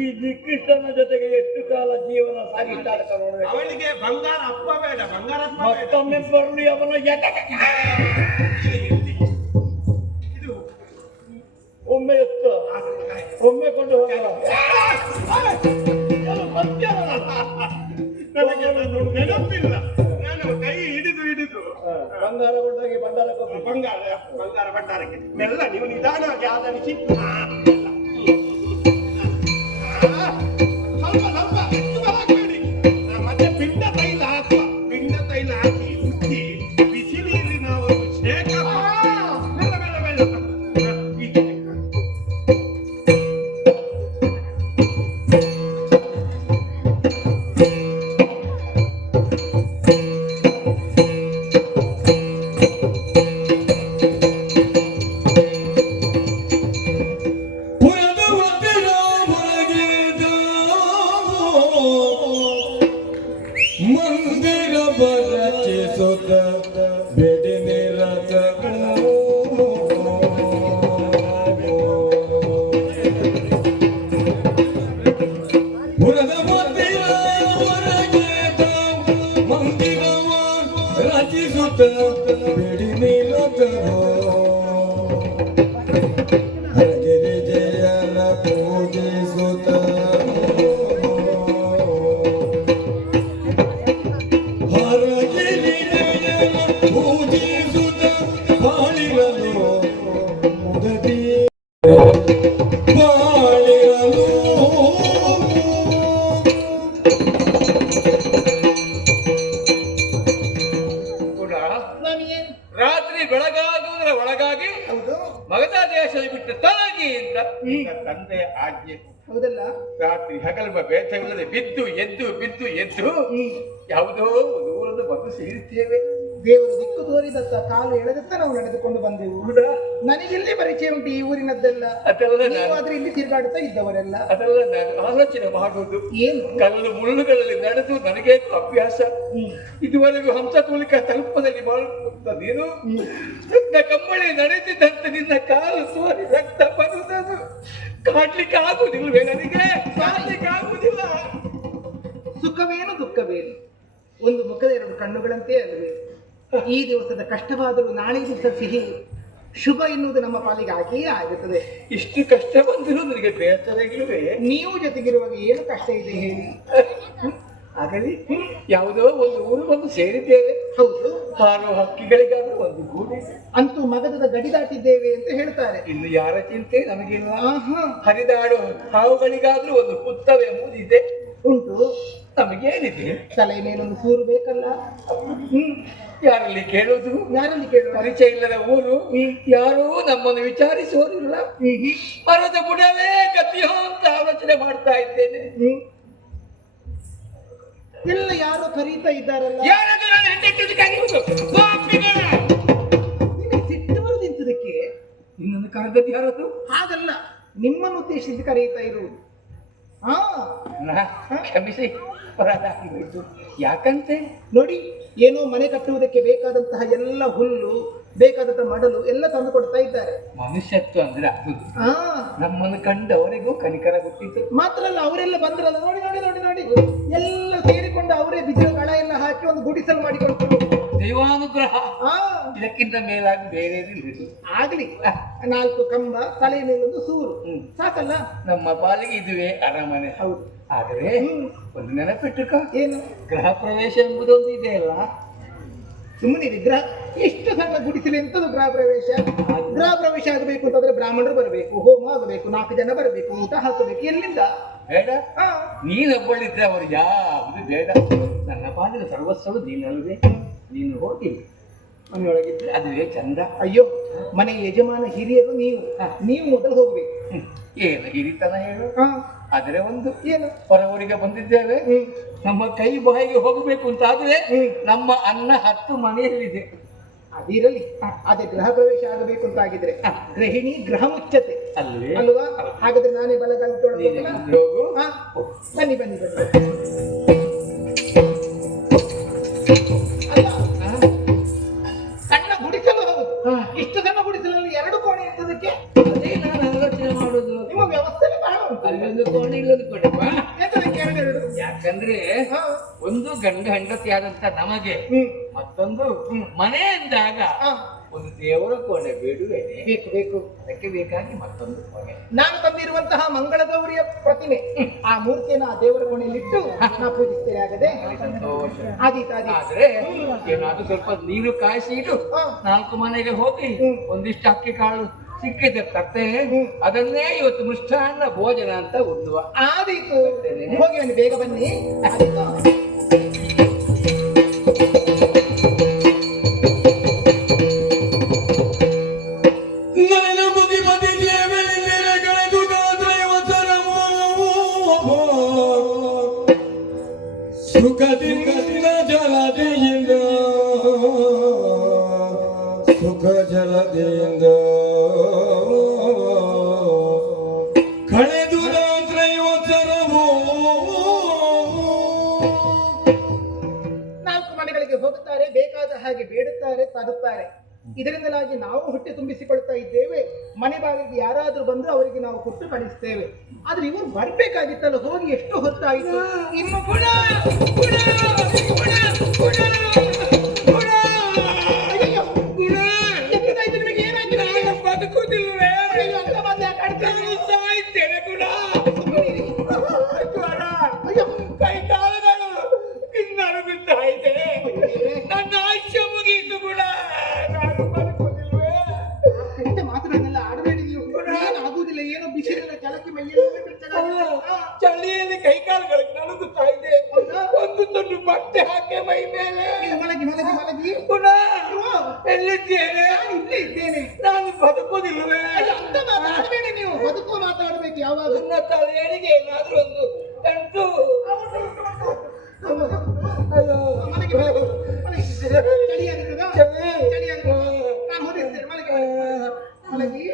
ಈ ಶ್ರೀಕೃಷ್ಣನ ಜೊತೆಗೆ ಎಷ್ಟು ಕಾಲ ಜೀವನ ಸಾಗಿಸ್ತಾಳೆ ನೋಡ್ಬೇಕು. ಅವನಿಗೆ ಬಂಗಾರ ಅಪ್ಪ ಬೇಡ, ಬಂಗಾರ ಮತ್ತೊಮ್ಮೆ ಬರಲಿ ಅವನ ಇದು ಒಮ್ಮೆ ಎತ್ತು ಒಮ್ಮೆ ಕೊಂಡು ಹೋಗಲ್ಲ. ನನಗೆ ನೆನಪಿಲ್ಲ. ನಾನು ಕೈ ಹಿಡಿದು ಬಂಗಾರ ಕೊಂಡೋಗಿ ಬಂಗಾರಕ್ಕೆ ಬಂಗಾರ ಭಂಡಾರಕ್ಕೆ ಎಲ್ಲ ನೀವು ನಿಧಾನವಾಗಿ ಆಧರಿಸಿ ಸ್ವಲ್ಪ ಹೆಚ್ಚು ಹಾಕಬೇಡಿ. ಮತ್ತೆ ಪಿಂಡ ತೈಲ ಹಾಕುವ, ಪಿಂಡ ತೈಲ ಹಾಕಿ ಉಕ್ಕಿ ಬಿಸಿ ನೀರಿನ ಒಂದು ಶೇಕ ಬೆಲ್ಲ ಮಂದಿರ ಬರಚಿಸುತ್ತ ಬೆಡಿ ನಿರತ ಪುರದ ಮಂದಿರ ಹೊರಗೆದ ಮಂದಿರವ ರಚಿಸುತ್ತ ಬೆಡಿ ನಿರತರೋ ಹರಗಿರಿಜಯನ ಪೂಜಿಸುತ್ತ ರಾತ್ರಿ ಬೆಳಗಾಗುವುದರ ಒಳಗಾಗಿ ಮಗಧ ದೇಶದ ಬಿಟ್ಟು ತೊಲಗಿ ಅಂತ ತಂದೆ ಆಜ್ಞೆ. ಹೌದಲ್ಲ? ರಾತ್ರಿ ಹಗಲು ಬೇಸವಿಲ್ಲದೆ ಬಿದ್ದು ಎದ್ದು ಯಾವುದೋ ದೂರದ ಬಂದು ಸೇರುತ್ತೇವೆ. ದೇವರು ದಿಕ್ಕು ತೋರಿದತ್ತ ಕಾಲು ಎಳೆದತ್ತ ನಾವು ನಡೆದುಕೊಂಡು ಬಂದೆವು. ನನಗೆಲ್ಲಿ ಪರಿಚಯ ಉಂಟು ಈ ಊರಿನದ್ದೆಲ್ಲ? ಆದ್ರೆ ಇಲ್ಲಿ ತಿರುಗಾಡುತ್ತಾ ಇದ್ದವರೆಲ್ಲ. ಅದೆಲ್ಲ ನಾನು ಆಲೋಚನೆ ಮಾಡುವುದು. ಏನು ಕಲ್ಲು ಮುಳ್ಳುಗಳಲ್ಲಿ ನಡೆದು ನನಗೆ ಅಭ್ಯಾಸ. ಇದುವರೆಗೂ ಹಂಸತೂಲಿಕ ತಲುಪದಲ್ಲಿ ಮಾಡುತ್ತ ನೀನು ನನ್ನ ಕಂಬಳಿ ನಡೆದಿದ್ದಂತೆ ನಿನ್ನ ಕಾಲು ಸೋರಿ ರಕ್ತ ಬರುವುದು ಕಾಡ್ಲಿಕ್ಕೆ ಆಗುವುದಿಲ್ಲ. ನನಗೆ ಕಾಡ್ಲಿಕ್ಕೆ ಆಗುವುದಿಲ್ಲ. ಸುಖವೇನು ದುಃಖವೇನು ಒಂದು ಮುಖದ ಎರಡು ಕಣ್ಣುಗಳಂತೆ ಅಲ್ಲವೇ? ಈ ದಿವಸದ ಕಷ್ಟವಾದರೂ ನಾಳೆ ದಿವಸ ಸಿಹಿ ಶುಭ ಎನ್ನುವುದು ನಮ್ಮ ಪಾಲಿಗೆ ಹಾಗೆಯೇ ಆಗುತ್ತದೆ. ಇಷ್ಟು ಕಷ್ಟ ಬಂದರೂ ನನಗೆ ಬೇಸರ ಇಲ್ಲವೇ? ನೀವು ಜೊತೆಗಿರುವಾಗ ಏನು ಕಷ್ಟ ಇದೆ ಹೇಳಿ. ಆಗಲಿ, ಯಾವುದೋ ಒಂದು ಊರು ಬಂದು ಸೇರಿದ್ದೇವೆ. ಹೌದು, ಹಾರುವ ಹಕ್ಕಿಗಳಿಗಾದ್ರೂ ಒಂದು ಗೂಡಿ. ಅಂತೂ ಮಗದದ ಗಡಿ ದಾಟಿದ್ದೇವೆ ಅಂತ ಹೇಳ್ತಾರೆ. ಇನ್ನು ಯಾರ ಚಿಂತೆ ನಮಗಿಲ್ಲ. ಹರಿದಾಡು ಹಾವುಗಳಿಗಾದ್ರೂ ಒಂದು ಪುತ್ತವೆ ಎಂಬುದಿದೆ, ಉಂಟು. ನಮಗೇನಿದೆ? ತಲೆ ಮೇಲೊಂದು ಸೂರು ಬೇಕಲ್ಲ. ಯಾರಲ್ಲಿ ಕೇಳೋದು? ಯಾರಲ್ಲಿ ಕೇಳೋದು? ಪರಿಚಯ ಇಲ್ಲದ ಊರು, ಯಾರೂ ನಮ್ಮನ್ನು ವಿಚಾರಿಸುವುದಿಲ್ಲ. ಮರದ ಬುಡವೇ ಗತಿಯೋ ಅಂತ ಆಲೋಚನೆ ಮಾಡ್ತಾ ಇದ್ದೇನೆ. ಎಲ್ಲ ಯಾರೋ ಕರೀತಾ ಇದ್ದಾರಲ್ಲ. ಸಿಟ್ಟು ಬರುದಿಂತದಕ್ಕೆ ಇನ್ನೊಂದು ಕರೆದದ್ದು ಯಾರದು? ಹಾಗಲ್ಲ, ನಿಮ್ಮನ್ನು ಉದ್ದೇಶಿಸಿ ಕರೀತಾ ಇರುವುದು. ಕ್ಷಮಿಸಿ, ಯಾಕಂತೆ ನೋಡಿ, ಏನೋ ಮನೆ ಕಟ್ಟುವುದಕ್ಕೆ ಬೇಕಾದಂತಹ ಎಲ್ಲ ಹುಲ್ಲು, ಬೇಕಾದಂತಹ ಮಡಲು ಎಲ್ಲ ತಂದು ಕೊಡ್ತಾ ಇದ್ದಾರೆ. ಮನುಷ್ಯತ್ವ ಅಂದ್ರೆ ಅದು. ನಮ್ಮನ್ನು ಕಂಡವರಿಗೂ ಕನಿಕರ ಗೊತ್ತಿತ್ತು. ಮಾತ್ರ ಅಲ್ಲ, ಅವರೆಲ್ಲ ಬಂದ್ರಲ್ಲ, ನೋಡಿ ನೋಡಿ ನೋಡಿ ನೋಡಿ ಎಲ್ಲ ಸೇರಿಕೊಂಡು ಅವರೇ ಬಿದಿರು ಗಳ ಎಲ್ಲ ಹಾಕಿ ಒಂದು ಗುಡಿಸಲು ಮಾಡಿಕೊಂಡು. ದೈವಾನುಗ್ರಹ, ಇದಕ್ಕಿಂತ ಮೇಲಾಗಿ ಬೇರೆ ಆಗ್ಲಿ. 4 ಕಂಬ, ತಲೆಯ ಮೇಲೊಂದು ಸೂರು, ಸಾಕಲ್ಲ. ನಮ್ಮ ಪಾಲಿಗೆ ಇದುವೇ ಅರಮನೆ. ಹೌದು, ಆದರೆ ಒಂದು ನೆನಪಿಟ್ಟುಕ, ಏನು? ಗೃಹ ಪ್ರವೇಶ ಎಂಬುದೊಂದು ಇದೆ ಅಲ್ಲ. ಸುಮ್ಮನೆ ಗೃಹ, ಎಷ್ಟು ಸಣ್ಣ ಗುಡಿಸಲು ಎಂತದ್ದು ಗೃಹ ಪ್ರವೇಶ? ಗೃಹ ಪ್ರವೇಶ ಆಗಬೇಕು ಅಂತಂದ್ರೆ ಬ್ರಾಹ್ಮಣರು ಬರಬೇಕು, ಹೋಮ ಆಗಬೇಕು, 4 ಜನ ಬರಬೇಕು, ಊಟ ಹಾಕಬೇಕು. ಎಲ್ಲಿಂದ? ಬೇಡ, ನೀನೊಬ್ಬಳಿದ್ರೆ ಅವರು ಯಾವುದು ಬೇಡ. ನನ್ನ ಪಾಲಿಗೆ ಸರ್ವಸ್ವವು ನೀನಲ್ವೇ. ನೀನು ಹೋಗಿ ಮನೆಯೊಳಗಿದ್ರೆ ಅದುವೇ ಚಂದ. ಅಯ್ಯೋ, ಮನೆ ಯಜಮಾನ ಹಿರಿಯರು ನೀವು ಮೊದಲು ಹೋಗ್ಬೇಕು. ಏನು ಹಿರಿತನ ಹೇಳು? ಆದರೆ ಒಂದು ಏನು, ಹೊರವರಿಗೆ ಬಂದಿದ್ದೇವೆ, ನಮ್ಮ ಕೈ ಬಾಯಿಗೆ ಹೋಗಬೇಕು ಅಂತಾದ್ರೆ ನಮ್ಮ ಅನ್ನ 10 ಮನೆಯಲ್ಲಿದೆ. ಅದಿರಲಿ. ಅದೇ ಗೃಹ ಪ್ರವೇಶ ಆಗಬೇಕು ಅಂತ ಆಗಿದ್ರೆ ಗೃಹಿಣಿ ಗೃಹ ಮುಚ್ಚತೆ ಅಲ್ವೇ ಅಲ್ವಾ? ಹಾಗಾದ್ರೆ ನಾನೇ ಬಲಗಾಲ ಬನ್ನಿ ಬನ್ನಿ ಬನ್ನಿ. ಸಣ್ಣ ಗುಡಿಸಲು. ಹೌದು, ಇಷ್ಟು ಸಣ್ಣ ಗುಡಿಸಲಲ್ಲಿ 2 ಕೋಣೆ ಇರ್ತದಕ್ಕೆ. ಅದೇ ನಾನು ಆಲೋಚನೆ ಮಾಡೋದು. ನಿಮ್ಮ ವ್ಯವಸ್ಥೆ ಬಹಳ ಉಂಟು. ಅಲ್ಲೊಂದು ಕೋಣೆ ಇಲ್ಲೊಂದು ಕೋಣೆ ಬಾ. ಎಂತದಕ್ಕೆ ಎರಡೆರಡು? ಯಾಕಂದ್ರೆ ಹಾ. ಒಂದು ಗಂಡ ಹೆಂಡತಿ ಆದಂತ ನಮಗೆ ಮತ್ತೊಂದು ಮನೆ ಅಂದಾಗ ಹಾ. ಒಂದು ದೇವರ ಕೋಣೆ ಬೇಡುವೆ. ಬೇಕು ಬೇಕು. ಅದಕ್ಕೆ ಬೇಕಾಗಿ ಮತ್ತೊಂದು ಕೋಣೆ. ನಾನು ತಂದಿರುವಂತಹ ಮಂಗಳ ಗೌರಿಯ ಪ್ರತಿಮೆ ಆ ಮೂರ್ತಿಯನ್ನು ಆ ದೇವರ ಕೋಣೆಯಲ್ಲಿಟ್ಟು ನಾ ಪೂಜಿಸ್ತೇನೆ. ಆಗದೆ ಸಂತೋಷ. ಆದೀತು ಆದೀತು. ಆದ್ರೆ ಏನಾದ್ರು ಸ್ವಲ್ಪ ನೀರು ಕಾಯಿಸಿ ಇಡು. ಹಾ. 4 ಮನೆಗೆ ಹೋಗಿ ಒಂದಿಷ್ಟು ಅಕ್ಕಿ ಕಾಳು ಸಿಕ್ಕಿದೆ ತರ್ತೇನೆ. ಅದನ್ನೇ ಇವತ್ತು ಮೃಷ್ಟಾನ್ನ ಭೋಜನ ಅಂತ ಉಣ್ಣುವ. ಆದೀತು. ಹೋಗಿ ಬನ್ನಿ, ಬೇಗ ಬನ್ನಿ. ಆದೀತು. ನನ್ನ ಮುಗಿಮತಿ ಸೇವೆಯಿಂದಿರ ಕಳೆದು ದಾದ್ರಯವಸರವು ಸುಖದಿಂದ ಜಲದೆಯಿಂದ ಸುಖ ಜಲದೆಯಿಂದ ಕಳೆದು ದಾದ್ರಯವಸರವು 4 ಮನೆಗಳಿಗೆ ಹೋಗುತ್ತಾರೆ, ಬೇಕಾದ ಹಾಗೆ ಬೇಡುತ್ತಾರೆ, ತರುತ್ತಾರೆ. ಇದರಿಂದಲಾಗಿ ನಾವು ಹೊಟ್ಟೆ ತುಂಬಿಸಿಕೊಳ್ತಾ ಇದ್ದೇವೆ. ಮನೆ ಬಾಗಿಲಿಗೆ ಯಾರಾದ್ರೂ ಬಂದು ಅವರಿಗೆ ನಾವು ಕೊಟ್ಟು ಕಳಿಸ್ತೇವೆ. ಆದ್ರೆ ಇವರು ಬರ್ಬೇಕಾಗಿತ್ತಲ್ಲ, ಹೋಗಿ ಎಷ್ಟು ಹೊತ್ತಾಯಿತು, ಇನ್ನು ಕೂಡ ಅಯ್ಯಯ್ಯೋ, ಎಂತದಾಯ್ತು ನಿಮಗೆ? ಏನಾಯ್ತು? ಬದುಕುವುದಿಲ್ವೇ? ಅಯ್ಯೋ, ಅಂತ ಮಾತು ಯಾಕೆ ಆಡ್ತೀರಿ? ಸಾಯ್ತೇನೆ ಕೂಡ. ಜ್ವರ, ಅಯ್ಯೋ, ಕೈ ಕಾಲುಗಳು ಕಿನ್ನಡುಗುತ್ತಾ ಇದೆ. ನನ್ನ ಆಯುಷ್ಯ ಮುಗಿಯಿತು ಕೂಡ. ನಾನು ಬದುಕುವುದಿಲ್ವೇ? ಎಂತ ಮಾತುಗಳನ್ನೆಲ್ಲ ಆಡಬೇಡಿ ನೀವು. ಏನಾಗುವುದಿಲ್ಲ, ಏನೋ ಬಿಸಿಲಿನ ಕೆಲಕ್ಕೆ ಮೈಯೆಲ್ಲ ಬೆಚ್ಚಗಾಗಿದೆ. ಚಳಿಯಲ್ಲಿ ಕೈ ಕಾಲುಗಳಿಗೆ ನಡುಗುತ್ತಾ ಇದೆ. ಒಂದು ತುಂಡು ಬಟ್ಟೆ ಹಾಕಿ ಮೈ ಮೇಲೆ. ಮಲಗಿ ಮಲಗಿ ಮಲಗಿ. ಪುನಃ ಎಲ್ಲಿದ್ದೇನೆ? ಇಲ್ಲೇ ಇದ್ದೇನೆ. ನಾನು ಬದುಕುವುದಿಲ್ವೇ? ಅಂತ ಮಾತಾಡಬೇಡಿ ನೀವು. ಬದುಕು ಮಾತಾಡಬೇಕು ಯಾವಾಗ. ನನ್ನ ತಲೆಯರಿಗೆ ಏನಾದ್ರೂ ಒಂದು ಗಂಟು. ಅಯ್ಯೋ, ಮಲಗಿ ಮಲಗಿ ಮಲಗಿ. ಚಳಿಯಾಗುತ್ತದಾ? ಚಳಿಯಾಗುತ್ತದಾ? ನಾನು ಹೊರಡಿಸ್ತೇನೆ. ಮಲಗಿ ಮಲಗಿ.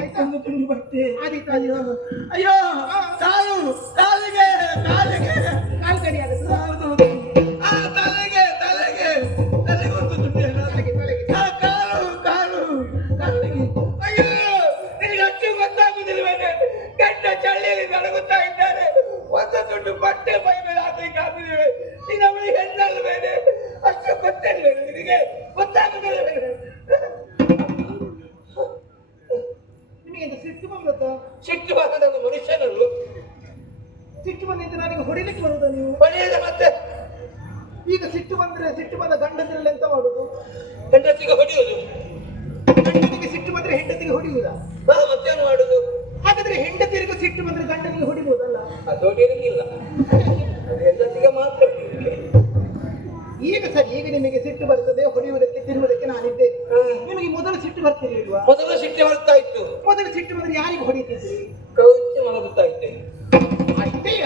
ಆಯ್ತಾ? ಒಂದು ತುಂಡು ಬಟ್ಟೆ. ಆದೀತು ಆದೀತು. ಅಯ್ಯೋ, ಕಾಲು ಕಾಲಿಗೆ ಕಾಲಿಗೆ ಕಾಲು ಕಡಿಯಾಗುತ್ತದಾ? ಹೌದು. ಆ ತಲೆಗೆ ತಲೆಗೆ ತಲೆಗೆ ಒಂದು ತುಂಡು ಏನಾದ್ರು. ಮಲಗಿ ಮಲಗಿ. ಆ ಕಾಲು ಕಾಲು ಕಾಲಿಗೆ. ಅಯ್ಯೋ, ನಿನಗೆ ಅಷ್ಟು ಗೊತ್ತಾಗುದಿಲ್ವೇನೆ? ಗಂಡ ಚಳಿಯಲ್ಲಿ ನಡುಗುತ್ತಾ ಇದ್ದಾರೆ. ಒಂದು ತುಂಡು ಬಟ್ಟೆ ಮೈ ಮೇಲೆ ಹಾಕಲಿಕ್ಕೆ ಆಗಿದ್ದೇವೆ. ನಿನ್ನ ಬಳಿ ಹೆಣ್ಣಲ್ವೇನೆ? ಅಷ್ಟು ಗೊತ್ತಿಲ್ವೇ ನಿನಗೆ? ಗೊತ್ತಾಗುದಿಲ್ವೇನೆ? ನಿಮಗೆ ಎಂತ ಸಿಟ್ಟು ಬಂದತ್ತ? ಸಿಟ್ಟು ಬರದ ಮನುಷ್ಯನರು ಸಿಟ್ಟು ಬಂದಿದ್ದು ನನಗೆ ಹೊಡಿಲಿಕ್ಕೆ ಬರುವುದಾ ನೀವು? ಹೊಡೆಯದ ಮತ್ತೆ ಈಗ ಸಿಟ್ಟು ಬಂದ್ರೆ, ಸಿಟ್ಟು ಬಂದ ಗಂಡದ್ರಲ್ಲಿ ಎಂತ ಮಾಡುದು? ಹೆಂಡತಿಗೆ ಹೊಡೆಯುವುದು. ಗಂಡನಿಗೆ ಸಿಟ್ಟು ಬಂದ್ರೆ ಹೆಂಡತಿಗೆ ಹೊಡೆಯುವುದಾ? ಮತ್ತೇನು ಮಾಡುದು? ಹಾಗಾದ್ರೆ ಹೆಂಡತಿಯರಿಗೂ ಸಿಟ್ಟು ಬಂದ್ರೆ ಗಂಡನಿಗೆ ಹೊಡಿಬಹುದಲ್ಲ? ಅದು ಹೊಡೆಯಲಿಕ್ಕಿಲ್ಲ, ಅದು ಹೆಂಡತಿಗೆ ಮಾತ್ರ ಹೊಡೆಯಲಿಕ್ಕೆ. ಈಗ ಸರಿ, ಈಗ ನಿಮಗೆ ಸಿಟ್ಟು ಬರ್ತದೆ, ಹೊಡೆಯುವುದಕ್ಕೆ ತಿರುವುದಕ್ಕೆ ನಾನಿದ್ದೆ. ನಿಮಗೆ ಮೊದಲು ಸಿಟ್ಟು ಬರ್ತಿರ್ಲಿಲ್ವಾ? ಮೊದಲು ಸಿಟ್ಟು ಬರ್ತಾ ಇತ್ತು. ಮೊದಲು ಸಿಟ್ಟು ಬಂದ್ರೆ ಯಾರಿಗೆ ಹೊಡಿತಿದ್ರಿ? ಕೌಚಿ ಮಲಗುತ್ತಾ ಇದ್ದೆ. ಅಷ್ಟೇಯ?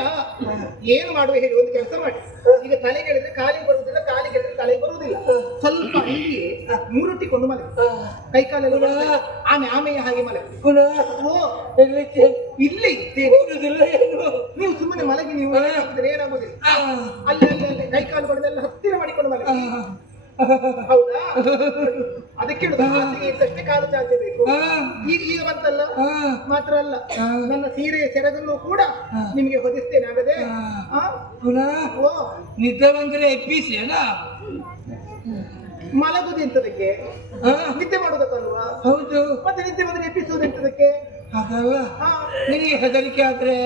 ಏನು ಮಾಡುವ ಹೇಳಿ, ಒಂದು ಕೆಲಸ ಮಾಡಿ. ಈಗ ತಲೆಗೆ ಹೇಳಿದ್ರೆ ಕಾಲಿಗೆ ಬರುವುದಿಲ್ಲ, ಕಾಲಿಗೆ ಹೇಳಿದ್ರೆ ತಲೆಗೆ ಬರುವುದಿಲ್ಲ. ಸ್ವಲ್ಪ ಇಲ್ಲಿ ಮೂರೊಟ್ಟಿಕೊಂಡು ಮಲೆ, ಕೈ ಕಾಲೆಲ್ಲ ಆಮೆಯ ಹಾಗೆ ಮಲೆ. ಓ, ಎಲ್ಲಿದ್ದೆ? ಇಲ್ಲೇ ಇದ್ದೇನೆ. ಬರುವುದಿಲ್ಲ ಏನು? ನೀವು ಸುಮ್ಮನೆ ಮಲಗಿ, ನೀವು ಏನಾಗುದಿಲ್ಲ. ಅಲ್ಲಿ ಅಲ್ಲಿ ಅಲ್ಲಿ ಕೈ ಕಾಲುಗಳನ್ನೆಲ್ಲ ಹತ್ತಿರ ಮಾಡಿಕೊಂಡು ಮಲಗಿ. ಹೌದಾ? ಅದಕ್ಕೆ ಹೇಳುದು, ಹಾಸಿಗೆ ಇದ್ದಷ್ಟೇ ಕಾಲು ಚಾಚಬೇಕು. ಈಗ ಬಂತಲ್ಲ, ಮಾತ್ರ ಅಲ್ಲ, ನನ್ನ ಸೀರೆಯ ಸೆರಗನ್ನು ಕೂಡ ನಿಮಗೆ ಹೊದಿಸ್ತೇನೆ. ಆಗದೆ ಪುನಃ ಓ, ನಿದ್ದೆ ಬಂದ್ರೆ ಎಬ್ಬಿಸಿ ಅಲ್ಲ. ಮಲಗುದು ಎಂತದಕ್ಕೆ? ನಿದ್ದೆ ಮಾಡುವುದಕ್ಕಲ್ವಾ? ಹೌದು. ಮತ್ತೆ ನಿದ್ದೆ ಬಂದ್ರೆ ಎಬ್ಬಿಸುವುದು ಎಂತದಕ್ಕೆ? ಹಾಗಲ್ಲ, ನಿನಗೆ ಹೆದರಿಕೆ ಆದ್ರೆ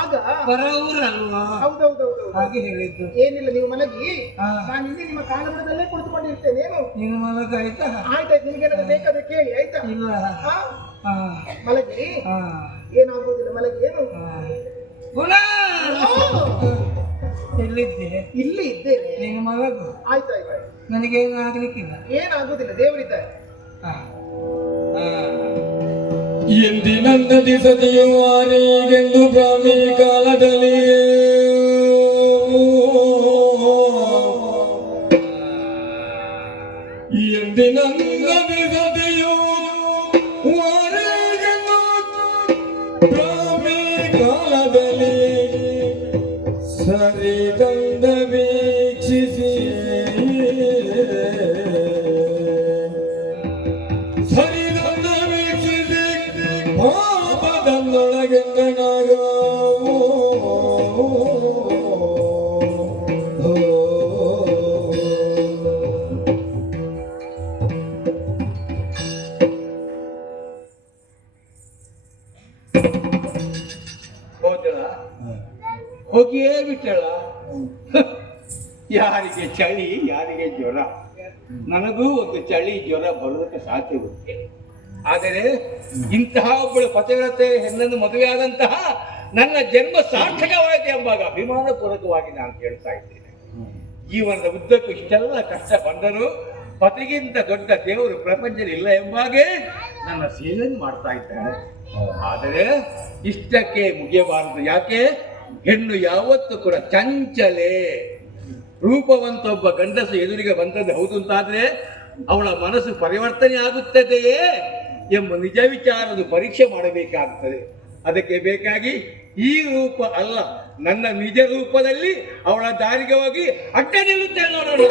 ಆಗ ಹೊರ ಊರಲ್ವಾ? ಹೌದೌದೌದು. ಹಾಗೆ ಹೇಳಿದ್ದು. ಏನಿಲ್ಲ, ನೀವು ಮಲಗಿ, ನಾನು ಇಲ್ಲಿ ನಿಮ್ಮ ಕಾಲುಗಳಲ್ಲೇ ಕುಳಿತುಕೊಂಡಿರ್ತೇನೆ. ಏನು ನೀನು ಮಲಗಾಯ್ತಾ? ಆಯ್ತಾಯ್ತು. ನಿಮ್ಗೆ ಏನಾದ್ರು ಬೇಕಾದ್ರೆ ಕೇಳಿ, ಆಯ್ತಾ? ಇಲ್ಲ. ಮಲಗಿ, ಏನಾಗುವುದಿಲ್ಲ, ಮಲಗಿ. ಏನು ಪುನಃ ಎಲ್ಲಿದ್ದೆ? ಇಲ್ಲಿ ಇದ್ದೇನೆ. ನೀನು ಮಲಗು. ಆಯ್ತಾಯ್ತು. ನನಗೇನು ಆಗ್ಲಿಕ್ಕಿಲ್ಲ. ಏನಾಗುದಿಲ್ಲ, ದೇವರಿದ್ದಾರೆ. ಎಂದಿನಂದದಿ ಸತಿಯು ಆನೆಗೆಂದು ಬ್ರಾಹ್ಮಿ ಕಾಲದಲ್ಲಿ ಎಂದಿನಂದದಿ ಸತಿಯು ಆನೆಗೆಂದು ಬ್ರಾಹ್ಮಿ ಕಾಲದಲ್ಲಿ ಸರಿ ತಂದ ವೀಕ್ಷಿಸಿ ಸರಿ ತಂದ ವೀಕ್ಷಿಸಿ ಪಾಪದನ್ನೊಳಗೆಂದನಾಗ ಹೋಗಿಯೇ ಬಿಟ್ಟಳ. ಯಾರಿಗೆ ಚಳಿ, ಯಾರಿಗೆ ಜ್ವರ. ನನಗೂ ಒಂದು ಚಳಿ ಜ್ವರ ಬರೋದಕ್ಕೆ ಸಾಧ್ಯವಿದೆ. ಆದರೆ ಇಂತಹ ಒಬ್ಬಳು ಪತಿವ್ರತೆ ಹೆಣ್ಣನ್ನು ಮದುವೆಯಾದಂತಹ ನನ್ನ ಜನ್ಮ ಸಾರ್ಥಕವಾಗಿದೆ ಎಂಬಾಗ ಅಭಿಮಾನ ಪೂರ್ವಕವಾಗಿ ನಾನು ಕೇಳ್ತಾ ಇದ್ದೇನೆ. ಜೀವನದ ಉದ್ದಕ್ಕೂ ಇಷ್ಟೆಲ್ಲ ಕಷ್ಟ ಬಂದರೂ ಪತಿಗಿಂತ ದೊಡ್ಡ ದೇವರು ಪ್ರಪಂಚದಲ್ಲಿ ಇಲ್ಲ ಎಂಬಾಗೆ ನನ್ನ ಸೇವೆಯನ್ನು ಮಾಡ್ತಾ ಇದ್ದಾನೆ. ಆದರೆ ಇಷ್ಟಕ್ಕೆ ಮುಗಿಯಬಾರದು. ಯಾಕೆ? ಹೆಣ್ಣು ಯಾವತ್ತೂ ಕೂಡ ಚಂಚಲೆ. ರೂಪವಂತ ಒಬ್ಬ ಗಂಡಸು ಎದುರಿಗೆ ಬಂದದ್ದು ಹೌದು ಅಂತಾದ್ರೆ ಅವಳ ಮನಸ್ಸು ಪರಿವರ್ತನೆ ಆಗುತ್ತದೆಯೇ ಎಂಬ ನಿಜ ವಿಚಾರದ ಪರೀಕ್ಷೆ ಮಾಡಬೇಕಾಗುತ್ತದೆ. ಅದಕ್ಕೆ ಬೇಕಾಗಿ ಈ ರೂಪ ಅಲ್ಲ, ನನ್ನ ನಿಜ ರೂಪದಲ್ಲಿ ಅವಳ ದಾರಿಗೆ ಹೋಗಿ ಅಡ್ಡ ನಿಲ್ಲುತ್ತೇನೆ ನೋಡೋಣ.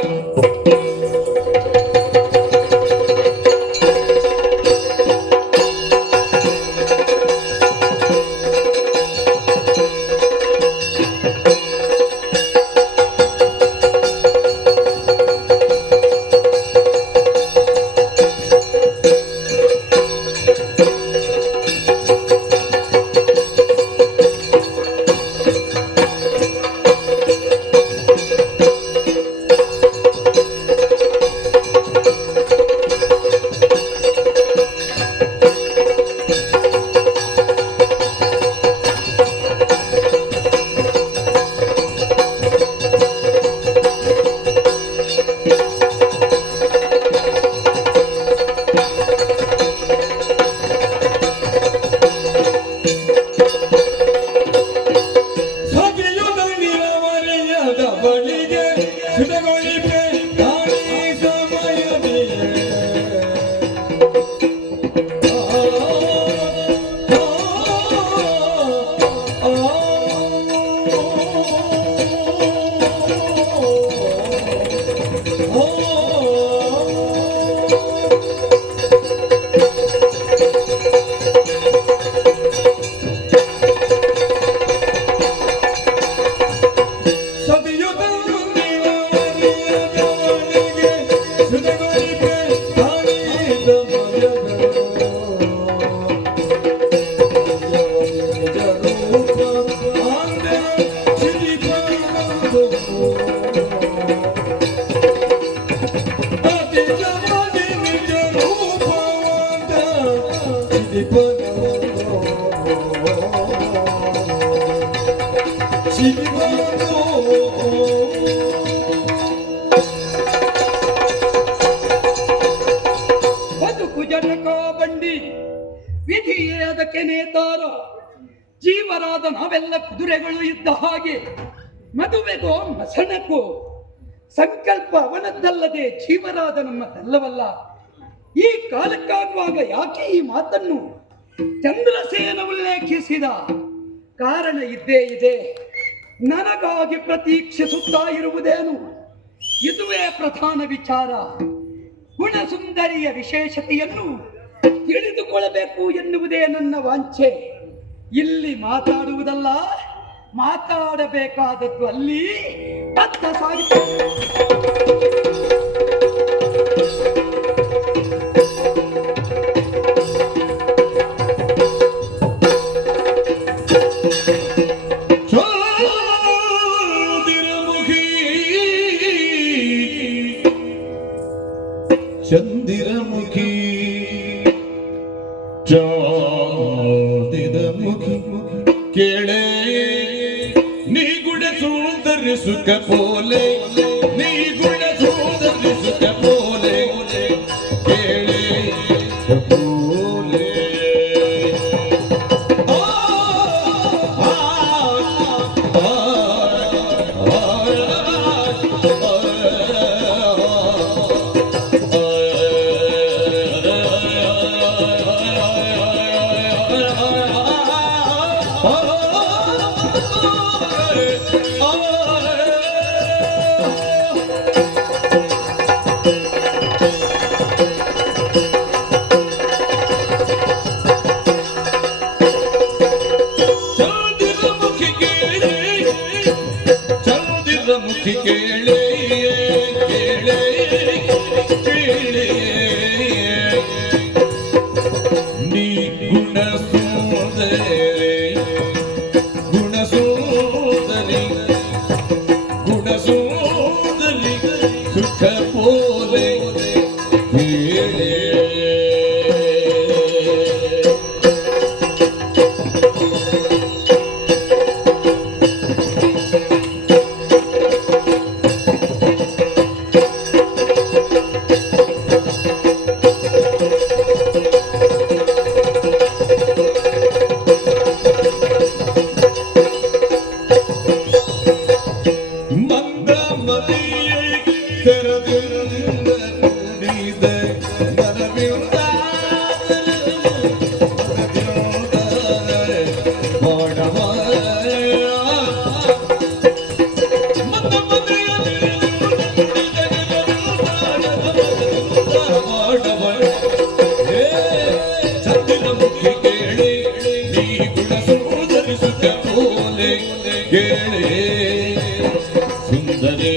ಬದುಕು ಜನಕ ಬಂಡಿ, ವಿಧಿಯೇ ಅದಕ್ಕೆ ನೇತಾರ. ಜೀವರಾದ ನಾವೆಲ್ಲ ಕುದುರೆಗಳು ಇದ್ದ ಹಾಗೆ, ಮದುವೆಗೋ ಮಸಣಕ್ಕೋ ಸಂಕಲ್ಪ ಅವನದ್ದಲ್ಲದೆ ಜೀವರಾದ ನಮ್ಮದಲ್ಲವಲ್ಲ. ಈ ಕಾಲಕ್ಕಾಗುವಾಗ ಯಾಕೆ ಈ ಮಾತನ್ನು ಚಂದ್ರಸೇನ ಉಲ್ಲೇಖಿಸಿದ? ಕಾರಣ ಇದ್ದೇ ಇದೆ. ನನಗಾಗಿ ಪ್ರತೀಕ್ಷಿಸುತ್ತಾ ಇರುವುದೇನು? ಇದುವೇ ಪ್ರಧಾನ ವಿಚಾರ. ಗುಣಸುಂದರಿಯ ವಿಶೇಷತೆಯನ್ನು ತಿಳಿದುಕೊಳ್ಳಬೇಕು ಎನ್ನುವುದೇ ನನ್ನ ವಾಂಛೆ. ಇಲ್ಲಿ ಮಾತಾಡುವುದಲ್ಲ, ಮಾತಾಡಬೇಕಾದದ್ದು ಅಲ್ಲಿ ಅತ್ತ ಸಾಗುತ್ತದೆ. ಚಂದಿರಮುಖಿ ಚಾದಿರಮುಖಿ ಕೇಳೆ ನೀ ಗುಣ ಸೌಂದರ್ಯ ಸುಖ ಪೋಲೆ, ನೀ ಗುಣ ಸೌಂದರ್ಯ ಸುಖ ಪೋಲೆ ಕೇಳೆ ಪೋಲೆ. ಚಂದಿರಮುಖಿ ಕೇಳೆ ಕೇಳೆ ಕೇಳೆ ನೀ ಗುಣ ಸುಂದರಿ ಗುಣ ಸುಂದರಿ ಕೇಳೆ ಸುಂದರೇ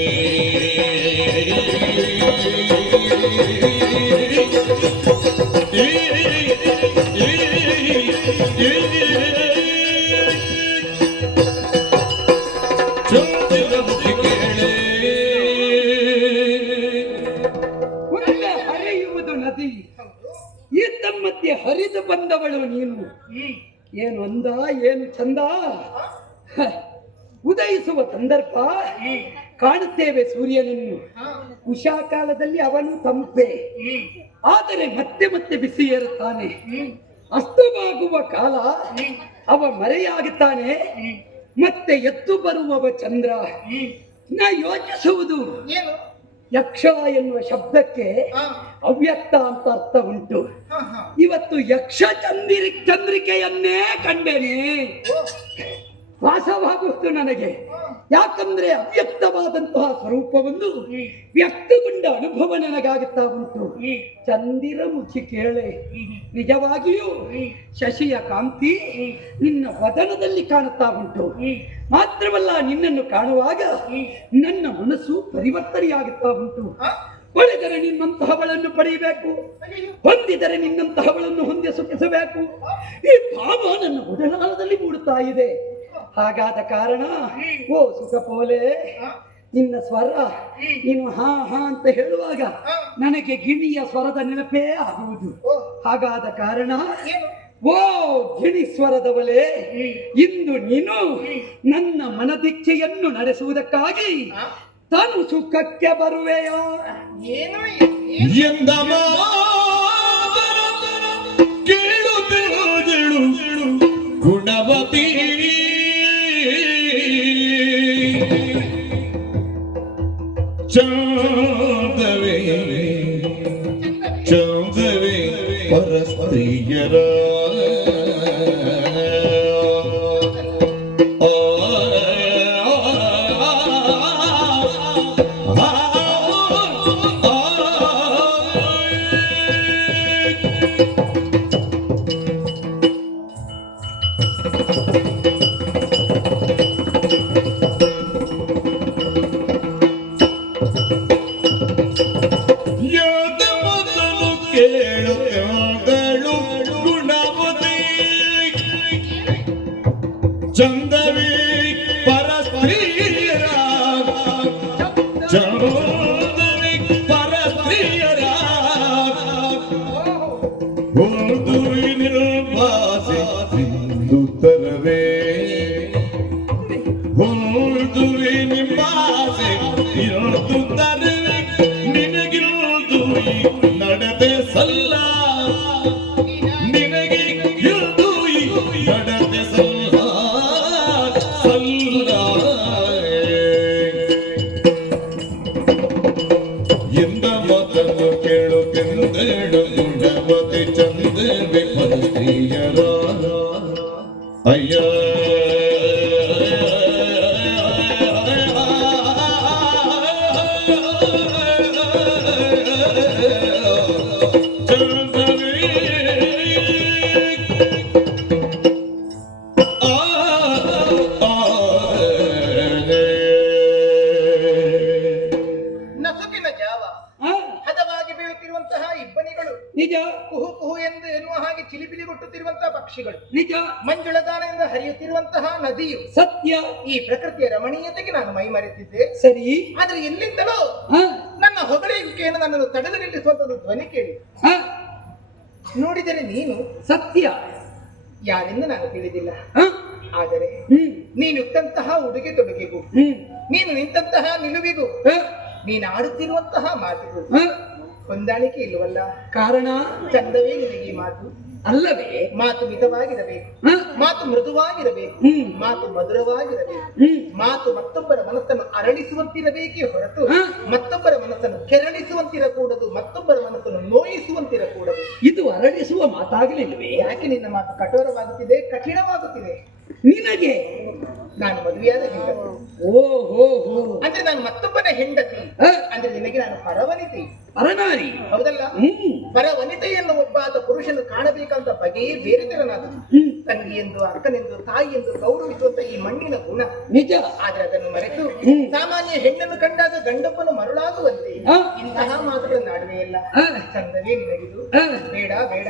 ಮುಂದೆ ಹರಿಯುವುದು ನದಿ ಮಧ್ಯೆ ಹರಿದು ಬಂದವಳು ನೀನು. ಏನು ಅಂದ, ಏನು ಚಂದ. ಹ, ಉದಯಿಸುವ ಸಂದರ್ಭ ಕಾಣುತ್ತೇವೆ ಸೂರ್ಯನನ್ನು. ಉಷಾ ಕಾಲದಲ್ಲಿ ಅವನು ತಂಪೆ, ಆದರೆ ಮತ್ತೆ ಮತ್ತೆ ಬಿಸಿ ಏರುತ್ತಾನೆ. ಅಸ್ತವಾಗುವ ಕಾಲ ಅವ ಮರೆಯಾಗುತ್ತಾನೆ, ಮತ್ತೆ ಎದ್ದು ಬರುವವ ಚಂದ್ರ. ನಾ ಯೋಚಿಸುವುದು, ಏನು? ಯಕ್ಷ ಎನ್ನುವ ಶಬ್ದಕ್ಕೆ ಅವ್ಯಕ್ತ ಅಂತ ಅರ್ಥ ಉಂಟು. ಇವತ್ತು ಯಕ್ಷ ಚಂದ್ರಿಕೆಯನ್ನೇ ಕಂಡೇನೆ. ವಾಸವಾಗುವುದು ನನಗೆ. ಯಾಕಂದ್ರೆ ಅವ್ಯಕ್ತವಾದಂತಹ ಸ್ವರೂಪವನ್ನು ವ್ಯಕ್ತಗೊಂಡ ಅನುಭವ ನನಗಾಗುತ್ತಾ ಉಂಟು. ಚಂದಿರ ಮುಖಿ ಕೇಳೆ, ನಿಜವಾಗಿಯೂ ಶಶಿಯ ಕಾಂತಿ ನಿನ್ನ ವದನದಲ್ಲಿ ಕಾಣುತ್ತಾ ಉಂಟು. ಮಾತ್ರವಲ್ಲ, ನಿನ್ನನ್ನು ಕಾಣುವಾಗ ನನ್ನ ಮನಸ್ಸು ಪರಿವರ್ತನೆಯಾಗುತ್ತಾ ಉಂಟು. ಒಳೆದರೆ ನಿನ್ನಂತಹವಳನ್ನು ಪಡೆಯಬೇಕು, ಹೊಂದಿದರೆ ನಿನ್ನಂತಹವಳನ್ನು ಹೊಂದಿ ಸುಖಿಸಬೇಕು. ಈ ಭಾವ ನನ್ನ ಉಡಲಾಳದಲ್ಲಿ ಮೂಡುತ್ತಾ ಇದೆ. ಹಾಗಾದ ಕಾರಣ ಓ ಸುಖಪೋಲೆ, ನಿನ್ನ ಸ್ವರ ನೀನು ಹಾ ಹಾ ಅಂತ ಹೇಳುವಾಗ ನನಗೆ ಗಿಣಿಯ ಸ್ವರದ ನೆನಪೇ ಆಗುವುದು. ಹಾಗಾದ ಕಾರಣ ಓ ಗಿಣಿ ಸ್ವರದವಲೇ, ಇಂದು ನೀನು ನನ್ನ ಮನದಿಚ್ಛೆಯನ್ನು ನಡೆಸುವುದಕ್ಕಾಗಿ ತಾನು ಸುಖಕ್ಕೆ ಬರುವೆಯೋ ಏನು? ಎಂದ ಕೇಳು ಗುಣವತಿ ಚಂದವೇ ಚಂದವೇ ಪರಸ್ತ್ರೀಯರ ಚಂದವೇ ಪರಸ್ತ್ರೀಯರ ಚಂದವೇ ಪರಸ್ತ್ರೀಯರ ಒಂದು ನಿರ್ವಾಸೆ ಸಿಂಧುತ್ತರವೇ ಒಂದು ನಿಂಬಾಸೆ ಇರೋದು ತರವೇ ನಿನಗಿರುವುದು ನಡತೆ ಸಲ್ಲ ನಿನಗೆ ಇರುವುದು ನಡತೆ ಸಲ್ಲ ಎಂದ ಮಾತನ್ನು ಕೇಳುತ್ತೆಂದೇಳು ಗುಣವತಿ ಚಂದವೇ ಪರಸ್ತ್ರೀಯರ ಅಯ್ಯ ನಸುಕಿನ ಜಾವ ಹದವಾಗಿ ಬೀಳುತ್ತಿರುವಂತಹ ಇಬ್ಬನಿಗಳು, ನಿಜ. ಕುಹು ಕುಹು ಎಂದು ಎನ್ನುವ ಹಾಗೆ ಚಿಲಿಪಿಲಿ ಕೊಟ್ಟುತ್ತಿರುವಂತಹ ಪಕ್ಷಿಗಳು, ನಿಜ. ಮಂಜುಳಗಾನದಿಂದ ಹರಿಯುತ್ತಿರುವಂತಹ ನದಿಯು, ಸತ್ಯ. ಈ ಪ್ರಕೃತಿಯ ರಮಣೀಯತೆಗೆ ನಾನು ಮೈ ಮರೆತಿದ್ದೆ. ಸರಿ. ಆದ್ರೆ ಎಲ್ಲಿಂದಲೋ ಹ, ನನ್ನ ಹೊಗಳಿಕೆಯನ್ನು ನನ್ನನ್ನು ತಡೆದು ನಿಲ್ಲಿಸುವಂತದ್ದು ಧ್ವನಿ ಕೇಳಿ. ಹ, ನೋಡಿದರೆ ನೀನು ಸತ್ಯ. ಯಾರೆಂದು ನಾನು ತಿಳಿದಿಲ್ಲ. ಹ, ಆದರೆ ನೀನುಟ್ಟಂತಹ ಉಡುಗೆ ತೊಡುಗೆಗೂ, ನೀನು ನಿಂತಹ ನಿಲುವಿಗೂ, ಹ, ನೀನು ಆಡುತ್ತಿರುವಂತಹ ಮಾತಿಗೂ ಹ. ಹೊಂದಾಣಿಕೆ ಇಲ್ಲವಲ್ಲ? ಕಾರಣ ಚಂದವೇ ನಿನಗೆ ಈ ಮಾತು. ಅಲ್ಲವೇ? ಮಾತು ಮಿತವಾಗಿರಬೇಕು, ಹ, ಮಾತು ಮೃದುವಾಗಿರಬೇಕು, ಮಾತು ಮಧುರವಾಗಿರಬೇಕು, ಮಾತು ಮತ್ತೊಬ್ಬರ ಮನಸ್ಸನ್ನು ಅರಳಿಸುವಂತಿರಬೇಕೇ ಹೊರತು ಹ. ಮತ್ತೊಬ್ಬರ ಮನಸ್ಸನ್ನು ಕೆರಳಿಸುವಂತಿರಕೂಡದು, ಮತ್ತೊಬ್ಬರ ಮನಸ್ಸನ್ನು ನೋಯಿಸುವಂತಿರಕೂಡದು. ಇದು ಅರಳಿಸುವ ಮಾತಾಗಲಿಲ್ಲವೇ? ಯಾಕೆ ನಿನ್ನ ಮಾತು ಕಠೋರವಾಗುತ್ತಿದೆ, ಕಠಿಣವಾಗುತ್ತಿದೆ? ನಿನಗೆ ನಾನು ಮದುವೆಯಾದ ಹೆಂಡತಿ, ಓ ಹೋ ಹೋ, ಅಂದ್ರೆ ನಾನು ಮತ್ತೊಬ್ಬನ ಹೆಂಡತಿ, ಹ, ಅಂದ್ರೆ ನಿನಗೆ ನಾನು ಪರವನಿತೆ, ಪರನಾರಿ. ಹೌದಲ್ಲ? ಪರವನಿತೆಯನ್ನು ಒಬ್ಬಾತ ಪುರುಷನು ಕಾಣಬೇಕಂತ ಬಗೆಯೇ ಬೇರೆ ತೆರನಾದದು. ತಂಗಿಯೆಂದು ಅಕ್ಕನೆಂದು ತಾಯಿಯೆಂದು ಗೌರವಿಸುವಂತ ಈ ಮಣ್ಣಿನ ಗುಣ ನಿಜ. ಆದ್ರೆ ಅದನ್ನು ಮರೆತು ಸಾಮಾನ್ಯ ಹೆಣ್ಣನ್ನು ಕಂಡಾಗ ಗಂಡಪ್ಪನು ಮರುಳಾಗುವಂತೆ ಇಂತಹ ಮಾತುಗಳನ್ನು ಆಡುವೆಯಲ್ಲ, ಚಂದವೇ ನಿನಗಿದು. ಬೇಡ ಬೇಡ,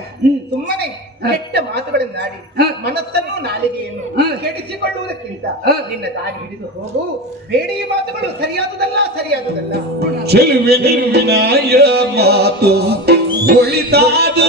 ಸುಮ್ಮನೆ ಕೆಟ್ಟ ಮಾತುಗಳನ್ನಾಡಿ ಮನಸ್ಸನ್ನು ನಾಲಿಗೆಯನ್ನು ಕೆಡಿಸಿಕೊಳ್ಳುವುದಕ್ಕಿಂತ ನಿನ್ನ ದಾರಿ ಹಿಡಿದು ಹೋಗು. ಬೇಡ ಈ ಮಾತುಗಳು ಸರಿಯಾದುದಲ್ಲ, ಸರಿಯಾದುದಲ್ಲ. ಚೆಲುವಿನ ಮಾತು ಒಳಿತಾದ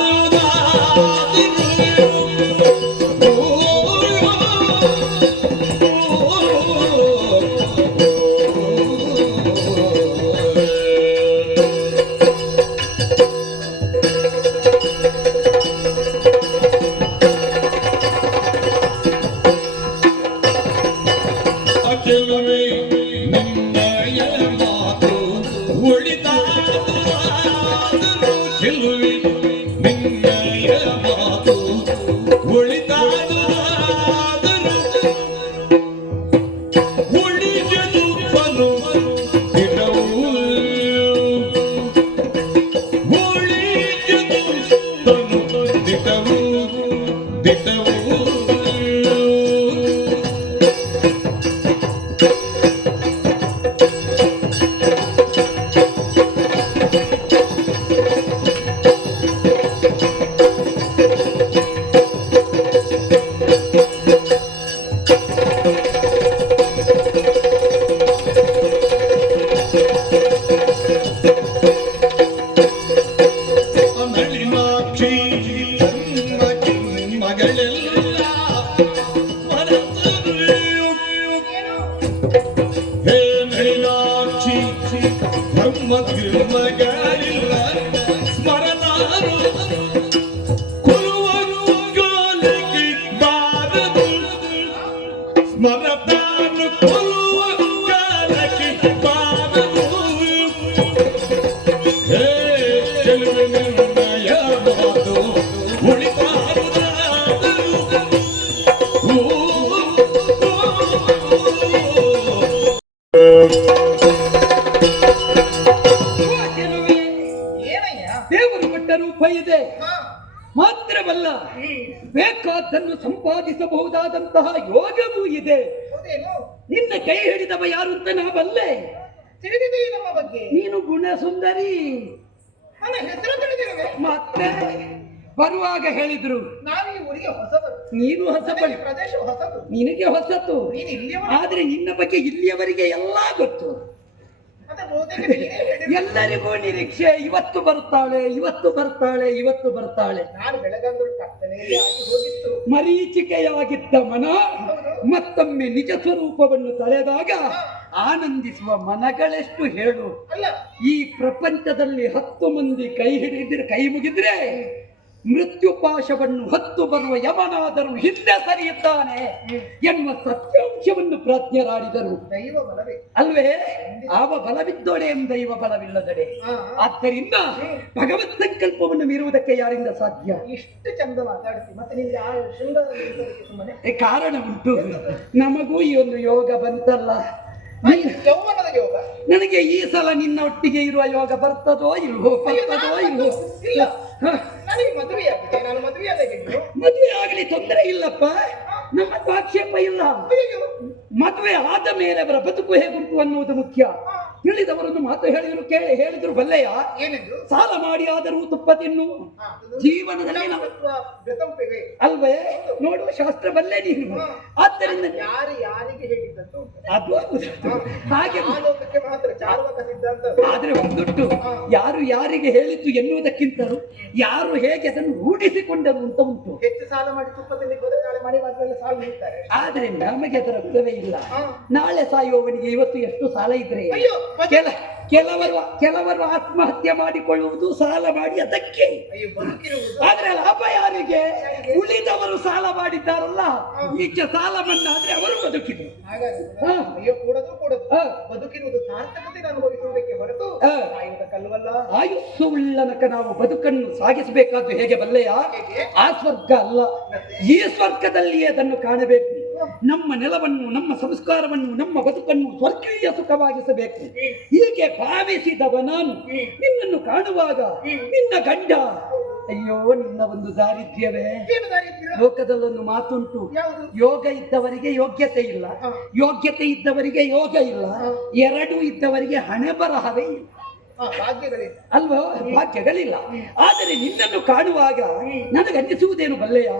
ದೇವರು ಕೊಟ್ಟ ರೂಪ ಇದೆ ಮಾತ್ರವಲ್ಲ, ಬೇಕಾದನ್ನು ಸಂಪಾದಿಸಬಹುದಾದಂತಹ ಯೋಗವೂ ಇದೆ. ನಿನ್ನ ಕೈ ಹಿಡಿದವ ಯಾರು ಅಂತ ನಾ ಬಲ್ಲೆ. ತಿಳಿದಿದೆಯೇ ನಮ್ಮ ಬಗ್ಗೆ? ನೀನು ಗುಣ ಸುಂದರಿ. ನನ್ನ ಹೆಸರು ತಿಳಿದಿರುವೆ. ಮತ್ತೆ ಬರುವಾಗ ಹೇಳಿದ್ರು ನಾನು ಈ ಊರಿಗೆ ಹೊಸಬರು. ನೀನು ಹೊಸಬಳಿ, ಪ್ರದೇಶ ಹೊಸದು, ನಿನಗೆ ಹೊಸತು. ನೀನು ಇಲ್ಲಿಯವ. ಆದ್ರೆ ನಿನ್ನ ಬಗ್ಗೆ ಇಲ್ಲಿಯವರೆಗೆ ಎಲ್ಲಾ ಗೊತ್ತು. ಎಲ್ಲರಿಗೂ ನಿರೀಕ್ಷೆ, ಇವತ್ತು ಬರ್ತಾಳೆ, ಇವತ್ತು ಬರ್ತಾಳೆ, ಇವತ್ತು ಬರ್ತಾಳೆ. ನಾನು ಬೆಳಗಾದರೂ ಕತ್ತಲೆಯಲ್ಲಿ ಆಗಿ ಹೋಗಿತ್ತು. ಮರೀಚಿಕೆಯಾಗಿದ್ದ ಮನ ಮತ್ತೊಮ್ಮೆ ನಿಜ ಸ್ವರೂಪವನ್ನು ತಳೆದಾಗ ಆನಂದಿಸುವ ಮನಗಳೆಷ್ಟು ಹೇಳು. ಅಲ್ಲ, ಈ ಪ್ರಪಂಚದಲ್ಲಿ 10 ಮಂದಿ ಕೈ ಹಿಡಿದ್ರೆ, ಕೈ ಮುಗಿದ್ರೆ ಮೃತ್ಯುಪಾಶವನ್ನು ಹೊತ್ತು ಬರುವ ಯಮನಾದರೂ ಹಿಂದೆ ಸರಿಯುತ್ತಾನೆ ಎನ್ನುವ ಸತ್ಯಾಂಶವನ್ನು ಪ್ರಾಜ್ಞರಾಡಿದರು. ದೈವ ಬಲವೇ ಅಲ್ವೇ? ಆವ ಬಲವಿದ್ದೋಡೆ ದೈವ ಬಲವಿಲ್ಲದಡೆ. ಆದ್ದರಿಂದ ಭಗವತ್ ಸಂಕಲ್ಪವನ್ನು ಮೀರುವುದಕ್ಕೆ ಯಾರಿಂದ ಸಾಧ್ಯ? ಇಷ್ಟು ಚಂದ ಮಾತಾಡ್ತಿ, ಮತ್ತೆ ನಿಮ್ಗೆ ಆ ಶೃಂಗಾರ ಸುಮ್ಮನೆ ಕಾರಣ ಉಂಟು. ನಮಗೂ ಈ ಒಂದು ಯೋಗ ಬಂತಲ್ಲ, ಯೌವನದ ಯೋಗ. ನನಗೆ ಈ ಸಲ ನಿನ್ನ ಒಟ್ಟಿಗೆ ಇರುವ ಯೋಗ ಬರ್ತದೋ ಇಲ್ವೋ, ಬರ್ತದೋ ಇಲ್ವೋ? ಇಲ್ಲ, ನನಗೆ ಮದುವೆಯಾಗಿದೆ. ನಾನು ಮದುವೆಯಾದ ಹೆಣ್ಣು. ಮದುವೆ ಆಗಲಿ, ತೊಂದರೆ ಇಲ್ಲಪ್ಪ, ನಮ್ಮ ಆಕ್ಷೇಪ ಇಲ್ಲ. ಮದುವೆ ಆದ ಮೇಲೆ ಅವರ ಬದುಕು ಹೇಗುಂಟು ಅನ್ನುವುದು ಮುಖ್ಯ. ತಿಳಿದವರನ್ನು ಮಾತು ಹೇಳಿದ್ರು ಬಲ್ಲೆಯ. ಏನೆಂದು? ಸಾಲ ಮಾಡಿ ಆದರೂ ತುಪ್ಪ ತಿನ್ನು. ಜೀವನದಲ್ಲಿ ಅಲ್ವೇ? ನೋಡುವ ಶಾಸ್ತ್ರ ಬಲ್ಲೆ ನೀನು. ಆದ್ದರಿಂದ ಯಾರಿಗೆ ಹೇಳಿದ್ದದ್ದು ಅದು ಹಾಗೆ ಮಾತ್ರ ಚಾರ್ವಾಕ ಸಿದ್ಧಾಂತ. ಆದ್ರೆ ಒಂದುಂಟು, ಯಾರು ಯಾರಿಗೆ ಹೇಳಿದ್ದು ಎನ್ನುವುದಕ್ಕಿಂತಲೂ ಯಾರು ಹೇಗೆ ಅದನ್ನು ರೂಢಿಸಿಕೊಂಡರು ಅಂತ ಉಂಟು. ಹೆಚ್ಚು ಸಾಲ ಮಾಡಿ ತುಪ್ಪ ತಿನ್ನಿಕ್ಕೆ ಹೋದ್ರೆ ನಾಳೆ ಮನೆ ಮಾತ್ರದಲ್ಲಿ ಸಾಲ ನೀಡ್ತಾರೆ. ಆದ್ರೆ ನಮಗೆ ಅದರ ಅರ್ಥವೇ ಇಲ್ಲ. ನಾಳೆ ಸಾಯುವವನಿಗೆ ಇವತ್ತು ಎಷ್ಟು ಸಾಲ ಇದ್ರೆ, ಕೆಲವರು ಆತ್ಮಹತ್ಯೆ ಮಾಡಿಕೊಳ್ಳುವುದು ಸಾಲ ಮಾಡಿ ಅದಕ್ಕೆ. ಆದ್ರೆ ಲಾಭ ಯಾರಿಗೆ? ಉಳಿದವರು ಸಾಲ ಮಾಡಿದ್ದಾರಲ್ಲ, ಈಚೆ ಸಾಲ ಮನ್ನಾ ಆದ್ರೆ ಅವರು ಬದುಕಿದ್ರು. ಬದುಕಿರುವುದು ಸಾರ್ಥಕತೆ ಅನುಭವಿಸುವುದಕ್ಕೆ ಹೊರತು ಕಲ್ವಲ್ಲ. ಆಯುಸ್ಸು ಉಳ್ಳನಕ ನಾವು ಬದುಕನ್ನು ಸಾಗಿಸಬೇಕಾದ್ದು ಹೇಗೆ ಬಲ್ಲೆಯ? ಆ ಸ್ವರ್ಗ ಅಲ್ಲ, ಈ ಸ್ವರ್ಗದಲ್ಲಿಯೇ ಅದನ್ನು ಕಾಣಬೇಕು. ನಮ್ಮ ನೆಲವನ್ನು, ನಮ್ಮ ಸಂಸ್ಕಾರವನ್ನು, ನಮ್ಮ ಬದುಕನ್ನು ಸ್ವರ್ಗೀಯ ಸುಖವಾಗಿಸಬೇಕು. ಹೀಗೆ ಭಾವಿಸಿದವ ನಾನು ನಿನ್ನನ್ನು ಕಾಣುವಾಗ ನಿನ್ನ ಗಂಡ ಅಯ್ಯೋ ನಿನ್ನ ಒಂದು ದಾರಿದ್ರ್ಯವೇ. ಏನು ದಾರಿದ್ರ್ಯ? ಲೋಕದಲ್ಲೊಂದು ಮಾತುಂಟು, ಯಾವುದು? ಯೋಗ ಇದ್ದವರಿಗೆ ಯೋಗ್ಯತೆ ಇಲ್ಲ, ಯೋಗ್ಯತೆ ಇದ್ದವರಿಗೆ ಯೋಗ ಇಲ್ಲ, ಎರಡೂ ಇದ್ದವರಿಗೆ ಹಣೆ ಬರಹವೇ ಇಲ್ಲ. ಭಾಗ್ಯಗಳೇ ಅಲ್ವಾ? ಭಾಗ್ಯಗಳಿಲ್ಲ. ಆದರೆ ನಿನ್ನನ್ನು ಕಾಣುವಾಗ ನನಗನ್ನಿಸುವುದೇನು ಬಲ್ಲೆಯ?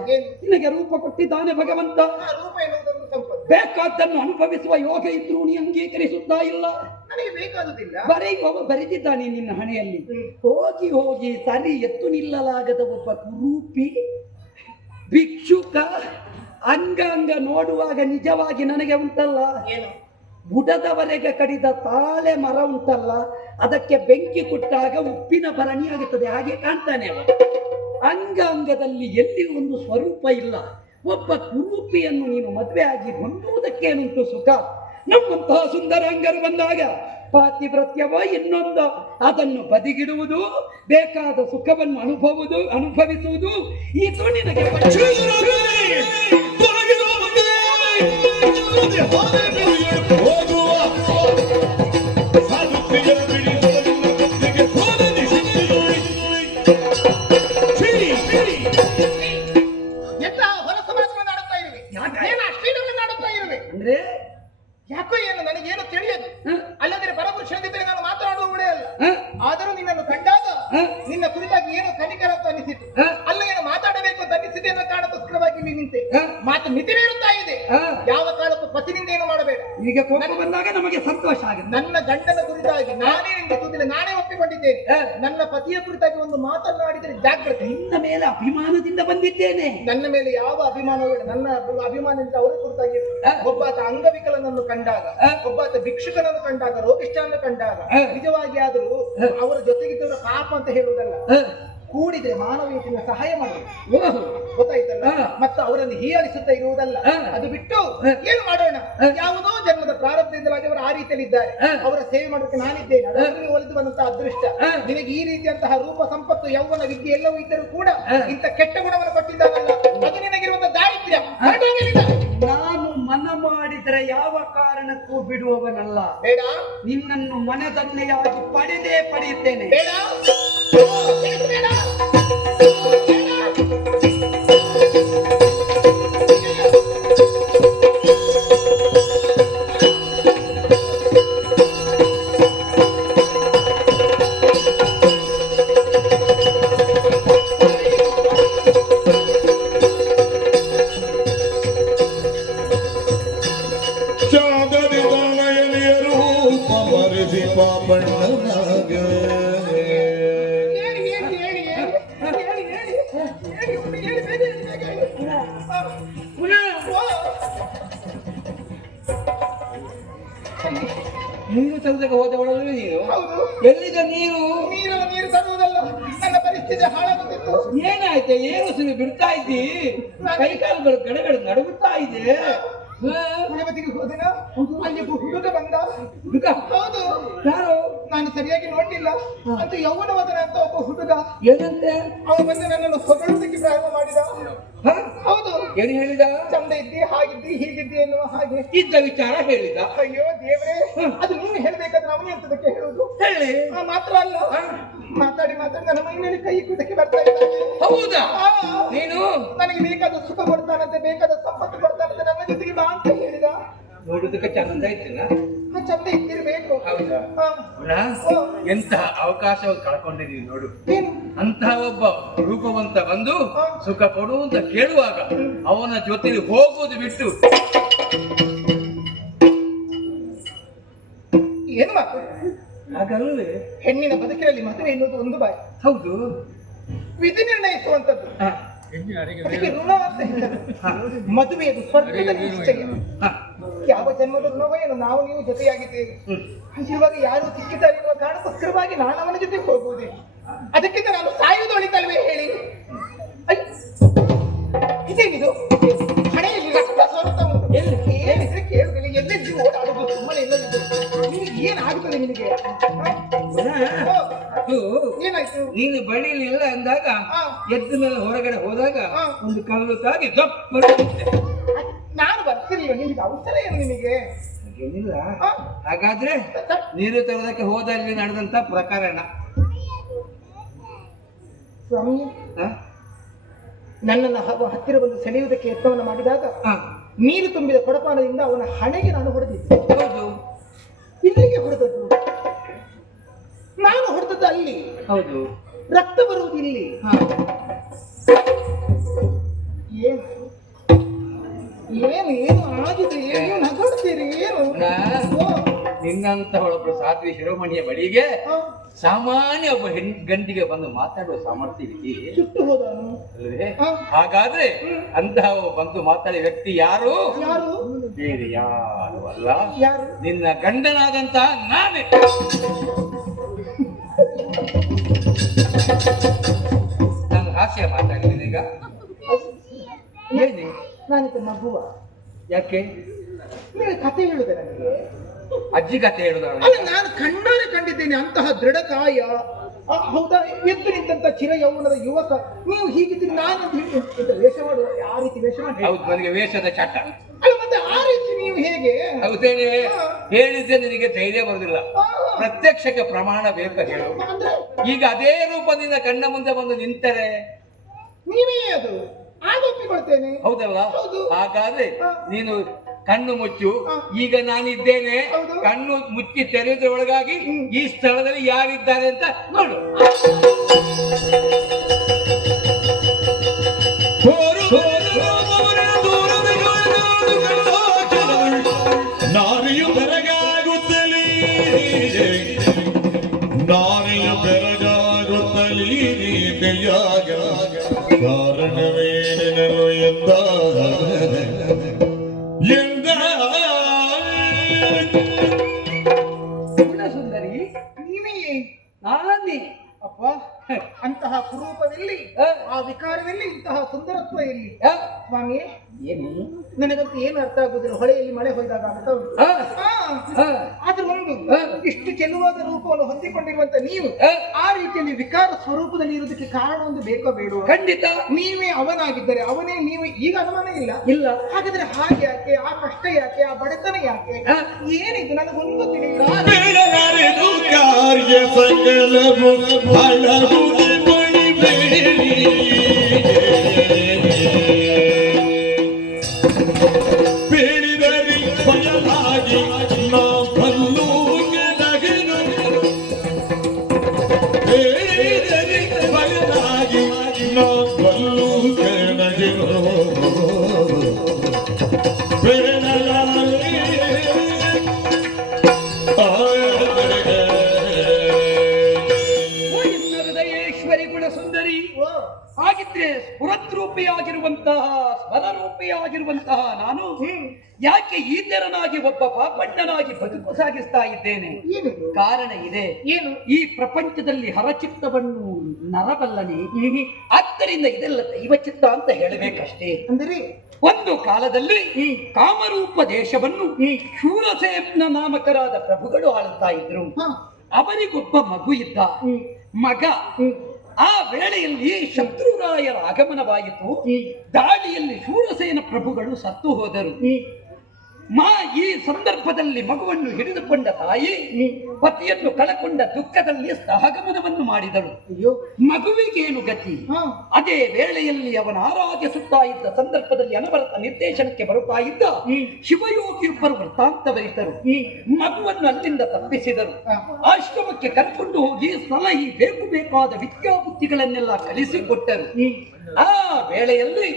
ನಿನಗೆ ರೂಪ ಕೊಟ್ಟಿದ್ದಾನೆ ಭಗವಂತ. ರೂಪ ಎನ್ನುವುದೊಂದು ಸಂಪತ್ತು. ಬೇಕಾದ್ದನ್ನು ಅನುಭವಿಸುವ ಯೋಗ ಇದ್ರೂ ನೀ ಅಂಗೀಕರಿಸುತ್ತಾ ಇಲ್ಲ. ನನಗೆ ಬೇಕಾದುದಿಲ್ಲ. ಬರೆಯುವವ ಬರೆದಿದ್ದಾನೆ ನಿನ್ನ ಹಣೆಯಲ್ಲಿ. ಹೋಗಿ ಹೋಗಿ ಸರಿ ಎತ್ತು ನಿಲ್ಲಲಾಗದ ಒಬ್ಬ ಕುರೂಪಿ ಭಿಕ್ಷುಕ ಅಂಗಾಂಗ ನೋಡುವಾಗ ನಿಜವಾಗಿ ನನಗೆ ಉಂಟಲ್ಲ, ಏನು? ಬುಡದವರೆಗೆ ಕಡಿದ ತಾಳೆ ಮರ ಉಂಟಲ್ಲ, ಅದಕ್ಕೆ ಬೆಂಕಿ ಕೊಟ್ಟಾಗ ಉಪ್ಪಿನ ಭರಣಿ ಆಗುತ್ತದೆ, ಹಾಗೆ ಕಾಣ್ತಾನೆ ಅವ. ಅಂಗಾಂಗದಲ್ಲಿ ಎಲ್ಲಿ ಒಂದು ಸ್ವರೂಪ ಇಲ್ಲ. ಒಬ್ಬ ಕುರೂಪಿಯನ್ನು ನೀನು ಮದುವೆ ಆಗಿ ಹೊಂದುವುದಕ್ಕೇನುಂಟು ಸುಖ? ನಮ್ಮಂತಹ ಸುಂದರಾಂಗರು ಬಂದಾಗ ಪಾತಿವ್ರತ್ಯವೋ ಇನ್ನೊಂದು ಅದನ್ನು ಬದಿಗಿಡುವುದು, ಬೇಕಾದ ಸುಖವನ್ನು ಅನುಭವಿಸುವುದು ಇದು ನಿನಗೆ ಎಂತಹ ಹೊಲಸು ಮಾತನಾಡುತ್ತಾ ಇರುವೆ? ಏನು ಅಶ್ಲೀಲವನ್ನಾಡುತ್ತಾ ಇರುವೆ? ಅಂದ್ರೆ ಯಾಕೋ ಏನು ನನಗೇನು ತಿಳಿಯದು. ಅಲ್ಲದೆ ಪರಪುರುಷನಿದ್ದರೆ ನಾನು ಮಾತನಾಡುವವಳೇ ಅಲ್ಲ. ಆದರೂ ನಿನ್ನನ್ನು ಕಂಡಾಗ ನಿನ್ನ ಕುರಿತಾಗಿ ಏನೋ ಕನಿಕರ ಅಂತ ಅನಿಸಿತು. ಅಲ್ಲ ಏನು ಮಾತಾಡಬೇಕು ಅಂತ ಅನಿಸಿದೆ ಅನ್ನೋ ಕಾರಣಕ್ಕೋಸ್ಕರವಾಗಿ ಇಲ್ಲಿ ನಿಂತೆ. ಮಾತು ಮಿತಿ ಮೀರುತ್ತಾ ಇದೆ. ಯಾವ ಕಾಲಕ್ಕೂ ಪತಿನಿಂದ ಏನು ಮಾಡಬೇಡ. ಈಗ ಕೋಪ ಬಂದಾಗ ನಮಗೆ ಸಂತೋಷ ಆಗುತ್ತೆ. ನನ್ನ ಗಂಡನ ಕುರಿತಾಗಿ ನಾನೇ ನಿಂದಿಸುವುದಿಲ್ಲ, ನಾನೇ ಒಪ್ಪಿಕೊಂಡಿದ್ದೇನೆ. ನನ್ನ ಪತಿಯ ಕುರಿತಾಗಿ ಒಂದು ಮಾತನ್ನಾಡಿದರೆ ಜಾಗ್ರತೆ. ನಿನ್ನ ಮೇಲೆ ಅಭಿಮಾನದಿಂದ ಬಂದಿದ್ದೇನೆ. ನನ್ನ ಮೇಲೆ ಯಾವ ಅಭಿಮಾನವೂ ನನ್ನ ಅಭಿಮಾನದಿಂದ ಅವರ ಕುರಿತಾಗಿ ಒಬ್ಬಾತ ಅಂಗವಿಕಲನನ್ನು ಕಂಡಾಗ, ಒಬ್ಬಾತ ಭಿಕ್ಷುಕನನ್ನು ಕಂಡಾಗ, ರೋಗಿಷ್ಠನನ್ನು ಕಂಡಾಗ ನಿಜವಾಗಿ ಆದರೂ ಅವರ ಜೊತೆಗಿದ್ದವರ ಪಾಪ ಅಂತ ಹೇಳುವುದಲ್ಲ, ಕೂಡಿದ್ರೆ ಮಾನವೀಯತೆಯಿಂದ ಸಹಾಯ ಮಾಡಬೇಕು. ಗೊತ್ತಾಯ್ತಲ್ಲ? ಮತ್ತು ಅವರನ್ನು ಹೀಯಾಳಿಸುತ್ತಾ ಇರುವುದಲ್ಲ. ಅದು ಬಿಟ್ಟು ಏನು ಮಾಡೋಣ? ಯಾವುದೋ ಜನ್ಮದ ಪ್ರಾರಬ್ಧದಿಂದಲಾಗಿ ಅವರು ಆ ರೀತಿಯಲ್ಲಿ ಇದ್ದಾರೆ. ಅವರ ಸೇವೆ ಮಾಡೋದಕ್ಕೆ ನಾನಿದ್ದೇನೆ. ಅದರಲ್ಲಿ ಒಲಿದು ಬಂದಂತಹ ಅದೃಷ್ಟ. ನಿನಗೆ ಈ ರೀತಿಯಂತಹ ರೂಪ ಸಂಪತ್ತು ಯೌವನ ವಿದ್ಯೆ ಎಲ್ಲವೂ ಇದ್ದರೂ ಕೂಡ ಇಂಥ ಕೆಟ್ಟ ಗುಣವನ್ನು ಕೊಟ್ಟಿದ್ದಾನಲ್ಲ, ಅದು ನಿನಗಿರುವಂತಹ ದಾರಿದ್ರ್ಯ. ನಾನು ಮನ ಮಾಡಿದರೆ ಯಾವ ಕಾರಣಕ್ಕೂ ಬಿಡುವವನಲ್ಲ. ಬೇಡ, ನಿನ್ನನ್ನು ಮನದನ್ನೆಯಾಗಿ ಪಡೆದೇ ಪಡೆಯುತ್ತೇನೆ. ಬೇಡ, ಬೇಡ. ನೀರು ತರದಕ್ಕೆ ಹೋದವಳಲ್ಲ ನೀನು? ಹೌದು. ಎಲ್ಲಿದ ನೀರು? ನೀರು ತರುವುದಲ್ಲ. ನನ್ನ ಪರಿಸ್ಥಿತಿ ಹಾಳಾಗುತ್ತಿತ್ತು. ಏನಾಯ್ತು? ಏನು ಸುರಿ ಬಿಡ್ತಾ ಇದ್ದಿ? ಕೈಕಾಲುಗಳು ಗಡಗಡ ನಡುಗುತ್ತಾ ಇದೆ. ಮನೆಬದಿಗೆ ಹೋದೆನ, ಅಲ್ಲಿ ಹುಡುಗ ಬಂದ. ಹುಡುಗ? ಹೌದು. ಯಾರು? ನಾನು ಸರಿಯಾಗಿ ನೋಡ್ಲಿಲ್ಲ. ಅಂತ ಯೌವನವದನ ಅಂತ ಒಬ್ಬ ಹುಡುಗ. ಏನಂತೆ? ಅವನು ಬಂದು ನನ್ನನ್ನು ಹೊಗಳುವುದಕ್ಕೆ ಪ್ರಾರಂಭ ಮಾಡಿದ. ಹೌದು. ಏನು ಹೇಳಿದ? ಚಂದ ಇದ್ದಿ, ಹಾಗಿದ್ದಿ, ಹೀಗಿದ್ದಿ ಎನ್ನುವ ಹಾಗೆ ಇದ್ದ ವಿಚಾರ ಹೇಳಿದ. ಅಯ್ಯೋ ದೇವ್ರೆ, ಅದು ನೀನು ಹೇಳ್ಬೇಕಾದ್ರೆ ಅವನೇ ಅಂತದಕ್ಕೆ ಹೇಳುದು. ಹೇಳಿ. ಮಾತ್ರ ಅಲ್ಲ, ಮಾತಾಡಿ ಮಾತಾಡಿ ನನ್ನ ಮೈನಲ್ಲಿ ಕೈ ಕುದಕ್ಕೆ ಬರ್ತಾ ಇದ್ದಾನೆ. ಹೌದಾ? ನೀನು ನನಗೆ ಬೇಕಾದ ಸುಖ ಕೊಡ್ತಾನಂತೆ, ಬೇಕಾದ ಸಂಪತ್ತು ಕೊಡ್ತಾನಂತೆ, ನನ್ನ ಜೊತೆಗೆ ಬಾ ಅಂತ ಹೇಳಿದ. ನೋಡುದಕ್ಕೆ ಚಂದ ಇದ್ದೇನ? ಚಂದ ಇದ್ದಿರ್ಬೇಕು. ಹೌದಾ? ಎಂತಹ ಅವಕಾಶವನ್ನು ಕಳ್ಕೊಂಡಿದೀವಿ ನೋಡು. ಏನು? ಅಂತಹ ಒಬ್ಬ ರೂಪವಂತ ಬಂದು ಸುಖ ಕೊಡು ಅಂತ ಕೇಳುವಾಗ ಅವನ ಜೊತೆಲಿ ಹೋಗುವುದು ಬಿಟ್ಟು ಏನು ಮಾತು? ಹಾಗಲ್ಲವೇ? ಹೆಣ್ಣಿನ ಬದುಕಿನಲ್ಲಿ ಮದುವೆ ಎನ್ನುವುದು ಒಂದು ಬಾಯಿ. ಹೌದು. ವಿಧಿ ನಿರ್ಣಯಿಸುವಂತದ್ದು. ಅದಕ್ಕೆ ಋಣ ಅಂತ ಹೇಳ್ತಾರೆ. ಮದುವೆಯದು ಸ್ವರ್ಗದ ನಿಶ್ಚಯ. ಯಾವ ಜನ್ಮದ ಋಣವೋ ಏನು, ನಾವು ನೀವು ಜೊತೆಯಾಗಿದ್ದೇವೆ. ಇವಾಗ ಯಾರು ಸಿಕ್ಕಿದ್ದಾರೆ ಎನ್ನುವ ಕಾರಣಕ್ಕೋಸ್ಕರವಾಗಿ ನಾನು ಅವನ ಜೊತೆಗೆ ಹೋಗುವುದೇ. ಅದಕ್ಕಿಂತ ನಾನು ಸಾಯುವುದು ಒಳಿತಲ್ವೇ ಹೇಳಿ? ಇದೇನಿದು? ಹಣೆಯಲ್ಲಿ ರಕ್ತ ಸೋರುತ್ತಾ ಉಂಟು. ಏನಿದ್ರೆ ಕೇಳುದಿಲ್ಲ, ಎಲ್ಲೆಲ್ಲಿ ಓಡಾಡುದು ಸುಮ್ಮನೆ ಎಲ್ಲದಿದ್ದು. ನಿನಗೆ ಏನಾಗುತ್ತದೆ ನಿನಗೆ? ಏನಾಯ್ತು? ನೀನು ಬಳಿಲಿಲ್ಲ ಅಂದಾಗ ಎದ್ದ ಮೇಲೆ ಹೊರಗಡೆ ಹೋದಾಗ ಒಂದು ಕಲ್ಲು ತಾಗಿ ದಪ್ಪ. ನಾನು ಬರ್ತಿರ್ಲಿಲ್ಲ, ನಿಮಗೆ ಅವಸರ ಏನು ನಿಮಗೆ? ಏನಿಲ್ಲ. ಹಾಗಾದ್ರೆ ನೀರು ತರೋದಕ್ಕೆ ಹೋದಲ್ಲಿ ನಡೆದಂತ ಪ್ರಕರಣ ಸ್ವಾಮಿ, ನನ್ನನ್ನು ಹತ್ತಿರ ಬಂದು ಸೆಳೆಯುವುದಕ್ಕೆ ಯತ್ನವನ್ನು ಮಾಡಿದಾಗ ನೀರು ತುಂಬಿದ ಕೊಡಪಾನದಿಂದ ಅವನ ಹಣೆಗೆ ನಾನು ಹೊಡೆದಿದ್ದೆ. ಹೌದು. ಇಲ್ಲಿಗೆ ಹೊಡೆದದ್ದು, ನಾನು ಹೊಡೆದದ್ದು ಅಲ್ಲಿ. ಹೌದು. ರಕ್ತ ಬರುವುದು ಇಲ್ಲಿ. ಏನು ಏನು ಏನು ಆಗಿದೆ? ಏನು ನಗಾಡ್ತೀರಿ? ಏನು? ನಿನ್ನಂತ ಒಬ್ಬರು ಸಾಧ್ವಿ ಶಿರೋಮಣಿಯ ಬಳಿಗೆ ಸಾಮಾನ್ಯ ಒಬ್ಬ ಗಂಟಿಗೆ ಬಂದು ಮಾತಾಡುವ ಸಾಮರ್ಥ್ಯ ಇದೆಯೇ? ಸುಟ್ಟು ಹೋದನು ಅಲ್ವೇ? ಹಾಗಾದ್ರೆ ಅಂತಹ ಬಂದು ಮಾತಾಡಿದ ವ್ಯಕ್ತಿ ಯಾರು? ಯಾರು? ಬೇರೆ ಯಾರು ಅಲ್ಲ, ಯಾರು? ನಿನ್ನ ಗಂಡನಾದಂತಹ ನಾನೇ. ನಾನು ಹಾಸ್ಯ ಮಾತಾಡಿದ್ದೀನಿ ಈಗ. ಏನೇ ನಾನಿತ ಮಗುವ? ಯಾಕೆ? ನೀವು ಕತೆ ಹೇಳುದೆ ನನಗೆ? ಅಜ್ಜಿ ಕತೆ ಹೇಳುದ? ಅಲ್ಲ, ನಾನು ಕಣ್ಣಾರೆ ಕಂಡಿದ್ದೇನೆ ಅಂತಹ ದೃಢಕಾಯ. ಹೌದಾ? ಎದ್ದು ನಿಂತ ಚಿರ ಯೌವನದ ಯುವಕ ನೀವು ಹೀಗಿದ್ದೀರಿ. ನಾನು ವೇಷ ಮಾಡುವ? ಯಾವ ರೀತಿ ವೇಷ ಮಾಡಿ? ಹೌದು, ನನಗೆ ವೇಷದ ಚಟ. ಅಲ್ಲ, ಮತ್ತೆ ಆ ರೀತಿ ನೀವು ಹೇಗೆ? ಹೌದೇನೆ, ಹೇಳಿದ್ರೆ ನಿನಗೆ ಧೈರ್ಯ ಬರುದಿಲ್ಲ. ಪ್ರತ್ಯಕ್ಷಕ್ಕೆ ಪ್ರಮಾಣ ಬೇಕು ಹೇಳು. ಅಂದ್ರೆ ಈಗ ಅದೇ ರೂಪದಿಂದ ಕಣ್ಣ ಮುಂದೆ ಬಂದು ನಿಂತರೆ ನೀವೇ ಅದು ಆಗ ಒಪ್ಪಿಕೊಳ್ತೇನೆ. ಹೌದಲ್ಲ? ಹೌದು. ಹಾಗಾದ್ರೆ ನೀನು ಕಣ್ಣು ಮುಚ್ಚು. ಈಗ ನಾನಿದ್ದೇನೆ. ಹೌದು. ಕಣ್ಣು ಮುಚ್ಚಿ ತೆರೆಯುವುದರೊಳಗಾಗಿ ಈ ಸ್ಥಳದಲ್ಲಿ ಯಾರಿದ್ದಾರೆ ಅಂತ ನೋಡು. ನಾರಿಯು ಬೆರಗಾಗುತ್ತಲೇ, ನಾರಿಯು ಬೆರಗಾಗುತ್ತಲೇ ನೀತಿಯಾಗ ಕಾರಣವೇನೆನಲು ಎಂದ ಸುಂದರಿ, ನೀವೇ ನಾನೇ. ಅಪ್ಪ, ಅಂತಹ ಕುರೂಪವೆಲ್ಲಿ, ಆ ವಿಕಾರವೆಲ್ಲಿ, ಇಂತಹ ಸುಂದರತ್ವ ಎಲ್ಲಿ? ಸ್ವಾಮಿ, ಏನು ನನಗಂತೂ ಏನು ಅರ್ಥ ಆಗುದಿಲ್ಲ. ಹೊಳೆಯಲ್ಲಿ ಮಳೆ ಹೊಯ್ದಾಗ ಆಗ್ತಾ ಉಂಟು. ಆದ್ರೆ ಒಂದು ಇಷ್ಟು ಚೆಲುವಾದ ರೂಪವನ್ನು ಹೊಂದಿಕೊಂಡಿರುವಂತ ನೀವು ಆ ರೀತಿಯಲ್ಲಿ ವಿಕಾರ ಸ್ವರೂಪದಲ್ಲಿ ಇರುವುದಕ್ಕೆ ಕಾರಣ ಒಂದು ಬೇಕೋ ಬೇಡುವ? ಖಂಡಿತ ನೀವೇ ಅವನಾಗಿದ್ದರೆ ಅವನೇ ನೀವು, ಈಗ ಅನುಮಾನ ಇಲ್ಲ. ಇಲ್ಲ. ಹಾಗಾದ್ರೆ ಹಾಗೆ ಯಾಕೆ? ಆ ಕಷ್ಟ ಯಾಕೆ? ಆ ಬಡತನ ಯಾಕೆ? ಏನಿದು ನನಗೊಂದು ತಿಳಿಯಿಲ್ಲ. ಬೆಳಗರೆದು ಕಾರ್ಯ ಸಕಲವು ಹಳಗು ಬೇಡಿದರೆ ಬಯಲಾಗಿ ನಾ ಬಲ್ಲು ನಗನು, ಬೇಡಿದರೆ ಬಯಲಾಗಿ ನಾ ಬಲ್ಲು ನಗನು ಹೃದಯೇಶ್ವರಿ ಗುಣ ಸುಂದರಿ. ಹಾಗಿದ್ರೆ ಸ್ಫುರದ್ರೂಪಿಯಾಗಿರುವಂತಹ ಸ್ವರರೂಪಿಯಾಗಿರುವಂತಹ ನಾನು ಯಾಕೆ ಈ ತೆರನಾಗಿ ಒಬ್ಬ ಪಾಪಣ್ಣನಾಗಿ ಬದುಕು ಸಾಗಿಸ್ತಾ ಇದ್ದೇನೆ? ಏನಿದು? ಕಾರಣ ಇದೆ. ಏನು? ಈ ಪ್ರಪಂಚದಲ್ಲಿ ಹರಚಿತ್ತವನ್ನು ನರಬಲ್ಲನೆ, ಆದ್ದರಿಂದ ಇದೆಲ್ಲ ದೈವಚಿತ್ತ ಅಂತ ಹೇಳಬೇಕಷ್ಟೇ. ಅಂದರೆ ಒಂದು ಕಾಲದಲ್ಲಿ ಕಾಮರೂಪ ದೇಶವನ್ನು ಶೂರಸೇನ ನಾಮಕರಾದ ಪ್ರಭುಗಳು ಆಳುತ್ತಾ ಇದ್ರು. ಅವರಿಗೊಬ್ಬ ಮಗು ಇದ್ದ. ಮಗ ಆ ವೇಳೆಯಲ್ಲಿ ಶತ್ರುರಾಯರ ಆಗಮನವಾಯಿತು. ದಾಳಿಯಲ್ಲಿ ಶೂರಸೇನ ಪ್ರಭುಗಳು ಸತ್ತು ಹೋದರು. ಈ ಸಂದರ್ಭದಲ್ಲಿ ಮಗುವನ್ನು ಹಿಡಿದುಕೊಂಡ ತಾಯಿ ಪತಿಯನ್ನು ಕಳಕೊಂಡ ದುಃಖದಲ್ಲಿ ಸಹಗಮನವನ್ನು ಮಾಡಿದಳು. ಮಗುವಿಗೇನು ಗತಿ? ಅದೇ ವೇಳೆಯಲ್ಲಿ ಅವನ ಆರಾಧಿಸುತ್ತಾ ಇದ್ದ ಸಂದರ್ಭದಲ್ಲಿ ಅನವರತ ನಿರ್ದೇಶನಕ್ಕೆ ಬರುತ್ತಾ ಇದ್ದ ಶಿವಯೋಗಿಯೊಬ್ಬರು ವೃತ್ತಾಂತವರಿತರು. ಮಗುವನ್ನು ಅಲ್ಲಿಂದ ತಪ್ಪಿಸಿದರು. ಆಶ್ರಮಕ್ಕೆ ಕರ್ಕೊಂಡು ಹೋಗಿ ಸಲಹಿ ಬೇಕಾದ ವಿದ್ಯಾಬುದ್ಧಿಗಳನ್ನೆಲ್ಲ ಕಲಿಸಿಕೊಟ್ಟರು. ಆ ವೇಳೆಯಲ್ಲಿ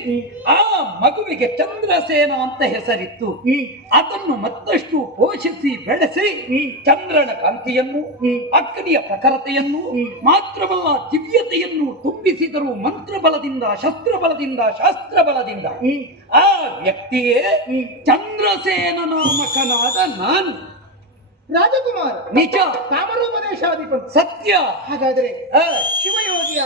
ಆ ಮಗುವಿಗೆ ಚಂದ್ರಸೇನ ಅಂತ ಹೆಸರಿತ್ತು. ಅದನ್ನು ಮತ್ತಷ್ಟು ಪೋಷಿಸಿ ಬೆಳೆಸಿ ಚಂದ್ರನ ಕಾಂತಿಯನ್ನು, ಅಗ್ನಿಯ ಪ್ರಖರತೆಯನ್ನು, ಮಾತ್ರವಲ್ಲ ದಿವ್ಯತೆಯನ್ನು ತುಂಬಿಸಿದರು. ಮಂತ್ರಬಲದಿಂದ, ಶಸ್ತ್ರಬಲದಿಂದ, ಶಾಸ್ತ್ರಬಲದಿಂದ ಆ ವ್ಯಕ್ತಿಯೇ ಚಂದ್ರಸೇನ ನಾಮಕನಾದ ನಾನು. ರಾಜಕುಮಾರ ನಿಜ, ಕಾಮರೂಪದೇಶಾಧಿಪತಿ ಸತ್ಯ. ಹಾಗಾದ್ರೆ ಶಿವಯೋಗಿಯ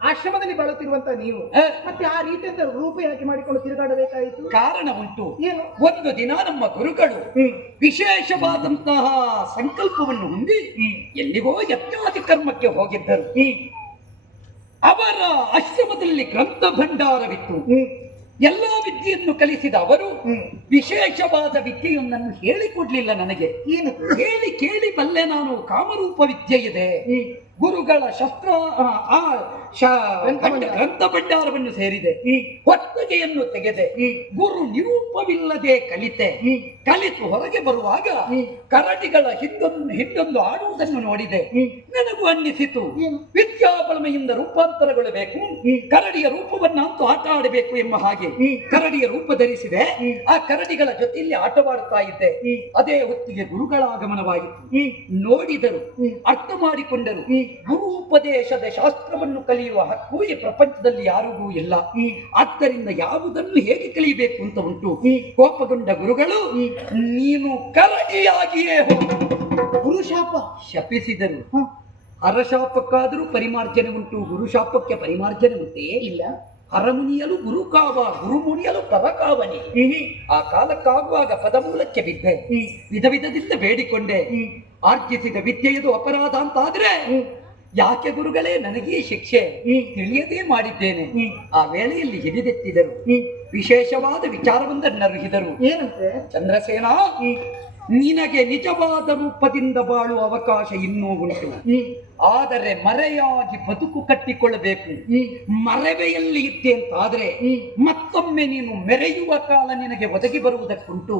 ಆಶ್ರಮದಲ್ಲಿ ಬಾಳುತ್ತಿರುವಂತ ನೀವು ಮತ್ತೆ ಆ ರೀತಿಯಿಂದ ರೂಪ ಯಾಕೆ ಮಾಡಿಕೊಂಡು ತಿರುಗಾಡಬೇಕಾಯಿತು? ಕಾರಣ ಉಂಟು. ಏನು? ಒಂದು ದಿನ ನಮ್ಮ ಗುರುಗಳು ವಿಶೇಷವಾದಂತಹ ಸಂಕಲ್ಪವನ್ನು ಹೊಂದಿ ಎಲ್ಲಿಗೋ ಯಜ್ಞಾದಿ ಕರ್ಮಕ್ಕೆ ಹೋಗಿದ್ದರು. ಅವರ ಆಶ್ರಮದಲ್ಲಿ ಗ್ರಂಥ ಭಂಡಾರವಿತ್ತು. ಎಲ್ಲಾ ವಿದ್ಯೆಯನ್ನು ಕಲಿಸಿದ ಅವರು ವಿಶೇಷವಾದ ವಿದ್ಯೆಯೊಂದನ್ನು ಹೇಳಿಕೊಡ್ಲಿಲ್ಲ ನನಗೆ. ಏನು? ಕೇಳಿ ಬಲ್ಲೆ ನಾನು, ಕಾಮರೂಪ ವಿದ್ಯೆ ಇದೆ, ಗುರುಗಳ ಶಸ್ತ್ರ ಗ್ರಂಥ ಭಂಡಾರವನ್ನು ಸೇರಿದೆ, ಹೊತ್ತಗೆಯನ್ನು ತೆಗೆದೆ, ಗುರು ನಿರೂಪವಿಲ್ಲದೆ ಕಲಿತೆ, ಕಲಿತು ಹೊರಗೆ ಬರುವಾಗ ಕರಡಿಗಳ ಹಿಂದೊಂದು ಆಡುವುದನ್ನು ನೋಡಿದೆ. ನನಗೂ ಅನ್ನಿಸಿತು, ವಿದ್ಯಾಬಲಮೆಯಿಂದ ರೂಪಾಂತರಗೊಳ್ಳಬೇಕು, ಕರಡಿಯ ರೂಪವನ್ನಂತೂ ಆಟ ಆಡಬೇಕು ಎಂಬ ಹಾಗೆ ಕರಡಿಯ ರೂಪ ಧರಿಸಿದೆ. ಆ ಕರಡಿಗಳ ಜೊತೆಯಲ್ಲಿ ಆಟವಾಡುತ್ತಾ ಇದ್ದೆ. ಅದೇ ಹೊತ್ತಿಗೆ ಗುರುಗಳ ಆಗಮನವಾಯಿತು. ನೋಡಿದರು, ಅರ್ಥ ಮಾಡಿಕೊಂಡರು. ಗುರು ಉಪದೇಶದ ಶಾಸ್ತ್ರವನ್ನು ಕಲಿಯುವ ಹಕ್ಕು ಈ ಪ್ರಪಂಚದಲ್ಲಿ ಯಾರಿಗೂ ಇಲ್ಲ. ಆದ್ದರಿಂದ ಯಾವುದನ್ನು ಹೇಗೆ ಕಲಿಯಬೇಕು ಅಂತ ಉಂಟು. ಕೋಪಗೊಂಡ ಗುರುಗಳು, ನೀನು ಕರಡಿಯಾಗಿಯೇ ಹೋಗು. ಗುರುಶಾಪ ಶಪಿಸಿದರು. ಹರಶಾಪಕ್ಕಾದರೂ ಪರಿಮಾರ್ಜನೆ ಉಂಟು, ಗುರುಶಾಪಕ್ಕೆ ಪರಿಮಾರ್ಜನೆ ಉಂಟೇ ಇಲ್ಲ. ಹರಮುನಿಯಲು ಗುರುಕಾವ, ಗುರುಮುನಿಯಲು ಪರಕಾವನಿ. ಆ ಕಾಲಕ್ಕಾಗುವಾಗ ಪದಮೂಲಕ್ಕೆ ಬಿದ್ದೆ, ವಿಧ ವಿಧದಿಂದ ಬೇಡಿಕೊಂಡೆ. ಆರ್ಜಿಸಿದ ವಿದ್ಯೆಯದು ಅಪರಾಧ ಅಂತಾದ್ರೆ ಯಾಕೆ ಗುರುಗಳೇ ನನಗೇ ಶಿಕ್ಷೆ, ತಿಳಿಯದೇ ಮಾಡಿದ್ದೇನೆ. ಆ ವೇಳೆಯಲ್ಲಿ ಹಿಡಿದೆತ್ತಿದರು, ವಿಶೇಷವಾದ ವಿಚಾರವೊಂದನ್ನರುಹಿದರು. ಏನಂತೆ? ಚಂದ್ರಸೇನ, ನಿನಗೆ ನಿಜವಾದ ರೂಪದಿಂದ ಬಾಳುವ ಅವಕಾಶ ಇನ್ನೂ ಉಂಟು. ಆದರೆ ಮರೆಯಾಗಿ ಬದುಕು ಕಟ್ಟಿಕೊಳ್ಳಬೇಕು. ಮರೆವೆಯಲ್ಲಿ ಇದ್ದೆ ಅಂತಾದ್ರೆ ಮತ್ತೊಮ್ಮೆ ನೀನು ಮೆರೆಯುವ ಕಾಲ ನಿನಗೆ ಒದಗಿ ಬರುವುದಕ್ಕುಂಟು.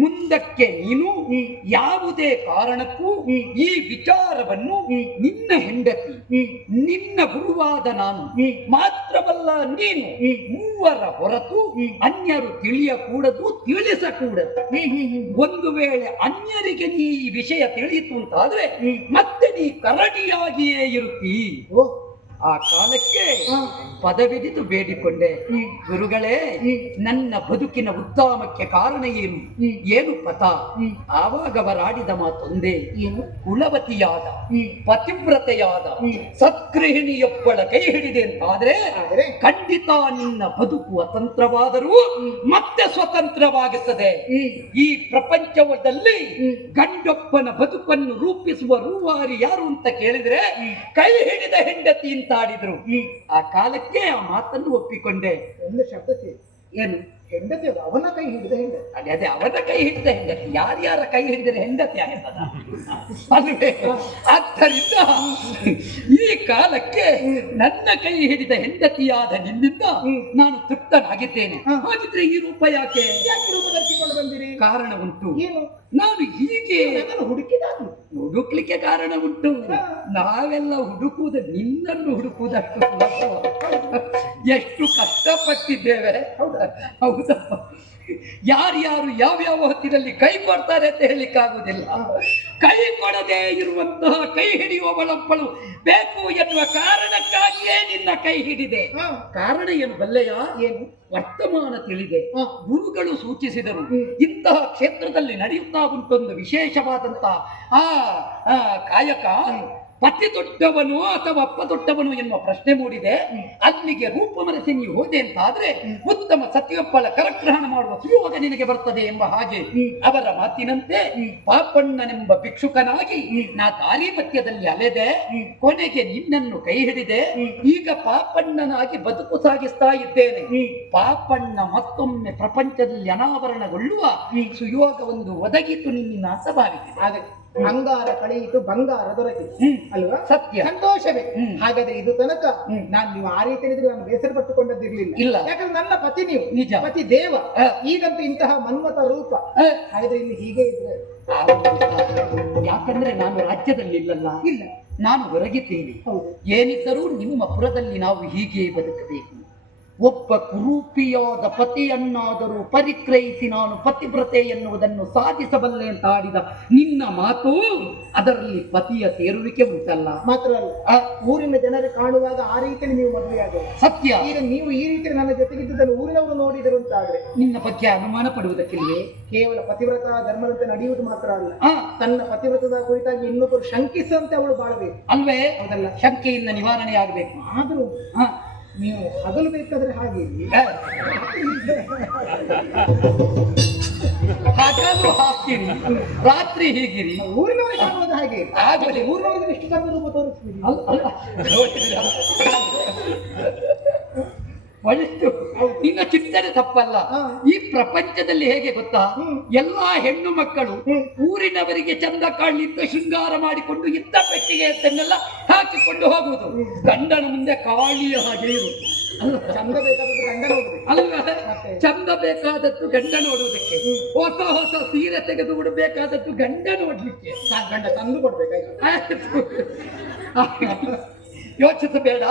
ಮುಂದಕ್ಕೆ ನೀನು ಯಾವುದೇ ಕಾರಣಕ್ಕೂ ಈ ವಿಚಾರವನ್ನು ನಿನ್ನ ಹೆಂಡತಿ, ನಿನ್ನ ಗುರುವಾದ ನಾನು ಮಾತ್ರವಲ್ಲ, ನೀನು ಮೂವರ ಹೊರತು ಅನ್ಯರು ತಿಳಿಯಕೂಡದು, ತಿಳಿಸಕೂಡದು. ಒಂದು ವೇಳೆ ಅನ್ಯರಿಗೆ ನೀ ಈ ವಿಷಯ ತಿಳಿಯಿತು ಅಂತಾದ್ರೆ ಮತ್ತೆ ನೀ ಕರಡಿಯಾಗಿಯೇ ಇರುತ್ತೀ. ಆ ಕಾಲಕ್ಕೆ ಪದವಿದಿತು ಬೇಡಿಕೊಂಡೆ, ಗುರುಗಳೇ ನನ್ನ ಬದುಕಿನ ಉದ್ದಾಮಕ್ಕೆ ಕಾರಣ ಏನು, ಏನು ಪಥ? ಆವಾಗ ಅವರಾಡಿದ ಮಾತೊಂದೇ, ಕುಲವತಿಯಾದ ಪತಿವ್ರತೆಯಾದ ಸತ್ಗೃಹಿಣಿಯೊಬ್ಬಳ ಕೈ ಹಿಡಿದೆ ಅಂತಾದ್ರೆ ಖಂಡಿತ ನಿನ್ನ ಬದುಕು ಅತಂತ್ರವಾದರೂ ಮತ್ತೆ ಸ್ವತಂತ್ರವಾಗುತ್ತದೆ. ಈ ಪ್ರಪಂಚದಲ್ಲಿ ಗಂಡೊಬ್ಬನ ಬದುಕನ್ನು ರೂಪಿಸುವ ರೂವಾರಿ ಯಾರು ಅಂತ ಕೇಳಿದ್ರೆ ಕೈ ಹಿಡಿದ ಹೆಂಡತಿ ಆಡಿದ್ರು. ಆ ಕಾಲಕ್ಕೆ ಆ ಮಾತನ್ನು ಒಪ್ಪಿಕೊಂಡೆ. ಒಂದು ಶಬ್ದ ಸೇರಿ ಏನು? ಹೆಂಡತಿ, ಅವನ ಕೈ ಹಿಡಿದ ಹೆಂಡತಿ. ಅದೇ ಅವನ ಕೈ ಹಿಡಿದ ಹೆಂಡತಿ. ಯಾರ್ಯಾರ ಕೈ ಹಿಡಿದರೆ ಹೆಂಡತಿ ಆಗಿರ್ತದ ಅಲ್ವೇ? ಆದ್ದರಿಂದ ಈ ಕಾಲಕ್ಕೆ ನನ್ನ ಕೈ ಹಿಡಿದ ಹೆಂಡತಿಯಾದ ನಿನ್ನಿಂದ ನಾನು ತೃಪ್ತನಾಗಿದ್ದೇನೆ. ಹಾಗಿದ್ರೆ ಈ ರೂಪ ಯಾಕೆ ರೂಪ ಧರಿಸಿಕೊಂಡು ಬಂದಿರಿ? ಕಾರಣ ಉಂಟು. ಏನು? ನಾನು ಹೀಗೆ ಹುಡುಕ್ಲಿಕ್ಕೆ ಕಾರಣ ಉಂಟು. ನಾವೆಲ್ಲ ಹುಡುಕುವುದು, ನಿನ್ನನ್ನು ಹುಡುಕುವುದಷ್ಟು ಎಷ್ಟು ಕಷ್ಟಪಟ್ಟಿದ್ದೇವೆ. ಹೌದಪ್ಪ, ಯಾರ್ಯಾರು ಯಾವ್ಯಾವ ಹೊತ್ತಿನಲ್ಲಿ ಕೈ ಕೊಡ್ತಾರೆ ಅಂತ ಹೇಳಿಕ್ಕಾಗುವುದಿಲ್ಲ. ಕೈ ಕೊಡದೆ ಇರುವಂತಹ ಕೈ ಹಿಡಿಯುವವಳೊಬ್ಬಳು ಬೇಕು ಎನ್ನುವ ಕಾರಣಕ್ಕಾಗಿಯೇ ನಿನ್ನ ಕೈ ಹಿಡಿದೆ. ಕಾರಣ ಏನು ಬಲ್ಲೆಯ? ಏನು? ವರ್ತಮಾನ ತಿಳಿದೆ. ಗುರುಗಳು ಸೂಚಿಸಿದರು, ಇಂತಹ ಕ್ಷೇತ್ರದಲ್ಲಿ ನಡೆಯುತ್ತಾ ಉಂಟೊಂದು ವಿಶೇಷವಾದಂತಹ ಕಾಯಕ. ಪತಿ ದೊಡ್ಡವನು ಅಥವಾ ಅಪ್ಪ ದೊಡ್ಡವನು ಎನ್ನುವ ಪ್ರಶ್ನೆ ಮೂಡಿದೆ. ಅಲ್ಲಿಗೆ ರೂಪ ಮರೆಸಿ ನೀವು ಹೋದೆ ಅಂತಾದ್ರೆ ಉತ್ತಮ ಸತಿಯೊಬ್ಬಳ ಕರಗ್ರಹಣ ಮಾಡುವ ಸುಯೋಗ ನಿನಗೆ ಬರ್ತದೆ ಎಂಬ ಹಾಗೆ ಅವರ ಮಾತಿನಂತೆ ಪಾಪಣ್ಣನೆಂಬ ಭಿಕ್ಷುಕನಾಗಿ ನಾ ದಾರಿ ಮಧ್ಯದಲ್ಲಿ ಅಲೆದೆ. ಕೊನೆಗೆ ನಿನ್ನನ್ನು ಕೈ ಹಿಡಿದೆ. ಈಗ ಪಾಪಣ್ಣನಾಗಿ ಬದುಕು ಸಾಗಿಸ್ತಾ ಇದ್ದೇನೆ. ಪಾಪಣ್ಣ ಮತ್ತೊಮ್ಮೆ ಪ್ರಪಂಚದಲ್ಲಿ ಅನಾವರಣಗೊಳ್ಳುವ ಸುಯೋಗವೊಂದು ಒದಗಿತು ನಿನ್ನ ಅಸಭಾವಿಸಿದೆ. ಬಂಗಾರ ಕಳೆಯಿತು, ಬಂಗಾರ ದೊರಕಿತು ಅಲ್ವಾ? ಸತ್ಯ, ಸಂತೋಷವೇ. ಹಾಗಾದ್ರೆ ಇದು ತನಕ ನಾನು ನೀವು ಆ ರೀತಿ ನಾನು ಬೇಸರ ಪಟ್ಟುಕೊಂಡದ್ದಿರ್ಲಿಲ್ಲ. ಇಲ್ಲ, ಯಾಕಂದ್ರೆ ನನ್ನ ಪತಿ ನೀವು ನಿಜ, ಪತಿ ದೇವ. ಈಗಂತೂ ಇಂತಹ ಮನ್ಮತ ರೂಪ. ಹಾಗಾದ್ರೆ ಇಲ್ಲಿ ಹೀಗೆ ಇದ್ರೆ ಯಾಕಂದ್ರೆ ನಾನು ರಾಜ್ಯದಲ್ಲಿ ಇಲ್ಲಲ್ಲ, ಇಲ್ಲ, ನಾನು ಹೊರಗಿದ್ದೇನೆ. ಏನಿದ್ದರೂ ನಿಮ್ಮ ಪುರದಲ್ಲಿ ನಾವು ಹೀಗೆ ಬದುಕಬೇಕು. ಒಬ್ಬ ಕುರೂಪಿಯಾದ ಪತಿಯನ್ನಾದರೂ ಪರಿಗ್ರಹಿಸಿ ನಾನು ಪತಿವ್ರತೆ ಎನ್ನುವುದನ್ನು ಸಾಧಿಸಬಲ್ಲೆ ಅಂತ ಆಡಿದ ನಿನ್ನ ಮಾತು, ಅದರಲ್ಲಿ ಪತಿಯ ಸೇರುವಿಕೆ ಉಂಟಲ್ಲ. ಮಾತ್ರ ಅಲ್ಲ, ಊರಿನ ಜನರು ಕಾಣುವಾಗ ಆ ರೀತಿಯಲ್ಲಿ ನೀವು ಮದುವೆಯಾಗ ಸತ್ಯ. ಈಗ ನೀವು ಈ ರೀತಿ ನನ್ನ ಜೊತೆಗಿದ್ದನ್ನು ಊರಿನವರು ನೋಡಿದರು ಅಂತಾದ್ರೆ ನಿನ್ನ ಬಗ್ಗೆ ಅನುಮಾನ ಪಡುವುದಕ್ಕಿಲ್ವೇ? ಕೇವಲ ಪತಿವ್ರತ ಧರ್ಮದಂತೆ ನಡೆಯುವುದು ಮಾತ್ರ ಅಲ್ಲ, ತನ್ನ ಪತಿವ್ರತದ ಕುರಿತಾಗಿ ಇನ್ನೊಬ್ಬರು ಶಂಕಿಸಂತೆ ಅವಳು ಬಾಳಬೇಕು ಅಲ್ವೇ? ಅದಲ್ಲ, ಶಂಕೆಯಿಂದ ನಿವಾರಣೆ ಆಗಬೇಕು. ಆದ್ರೂ ನೀವು ಹಗಲು ಬೇಕಾದ್ರೆ ಹಾಗೆ ಹಗಲು ಹಾಕಿರಿ, ರಾತ್ರಿ ಹೀಗಿರಿ. ಊರಿನವರಿಗೆ ಕಾಣುವುದು ಹಾಗೆ ಆಗಲಿ. ಊರಿನವರಿಗೆ ಎಷ್ಟು ಚಂದ ರೂಪ ತೋರಿಸ್ತೀರಿ. ಒಳ್ಳೆಷ್ಟು ನಿನ್ನ ಚಿಂತನೆ ತಪ್ಪಲ್ಲ. ಹಾ. ಈ ಪ್ರಪಂಚದಲ್ಲಿ ಹೇಗೆ ಗೊತ್ತಾ, ಎಲ್ಲಾ ಹೆಣ್ಣು ಮಕ್ಕಳು ಊರಿನವರಿಗೆ ಚಂದ ಕಾಣಲಿಕ್ಕೆ ಶೃಂಗಾರ ಮಾಡಿಕೊಂಡು ಇದ್ದ ಪೆಟ್ಟಿಗೆಯನ್ನೆಲ್ಲ ಹಾಕಿಕೊಂಡು ಹೋಗುವುದು. ಗಂಡನ ಮುಂದೆ ಕಾಳಿಯ ಹಾಗೆ ಇರು. ಚಂದ ಬೇಕಾದದ್ದು ಗಂಡ ನೋಡುದು. ಅಲ್ವಾ? ಚಂದ ಬೇಕಾದದ್ದು ಗಂಡ ನೋಡುವುದಕ್ಕೆ, ಹೊಸ ಹೊಸ ಸೀರೆ ತೆಗೆದು ಬಿಡಬೇಕಾದದ್ದು ಗಂಡ ನೋಡ್ಲಿಕ್ಕೆ. ಗಂಡ ತಂದು ಕೊಡ್ಬೇಕಾಯ್ತು. ಯೋಚಿಸಬೇಡ,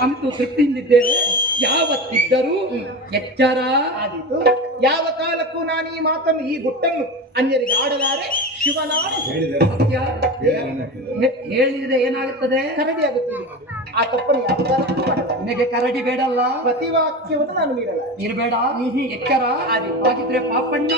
ಅಂತೂ ತೃಪ್ತಿಯಿಂದಿದ್ದೇವೆ. ಯಾವತ್ತಿದ್ದರೂ ಎಚ್ಚರ. ಆದೀತು. ಯಾವ ಕಾಲಕ್ಕೂ ನಾನು ಈ ಮಾತನ್ನು, ಈ ಗುಟ್ಟನ್ನು ಅನ್ಯರಿಗೆ ಆಡಲಾರೆ. ಶಿವನಾಡು ಸತ್ಯ. ಹೇಳಿದ್ರೆ ಏನಾಗುತ್ತದೆ? ಕರಡಿ ಆಗುತ್ತೀನಿ. ಆ ತಪ್ಪನ್ನು ಯಾವ ಕಾಲಕ್ಕೂ ಮಾಡಲ್ಲ. ನಿನಗೆ ಕರಡಿ ಬೇಡಲ್ಲ, ಪ್ರತಿ ವಾಕ್ಯವನ್ನು ನಾನು ಮೀರಲ್ಲ. ಇರಬೇಡ. ಎಚ್ಚರ. ಹಾಗಿದ್ರೆ ಪಾಪಣ್ಣ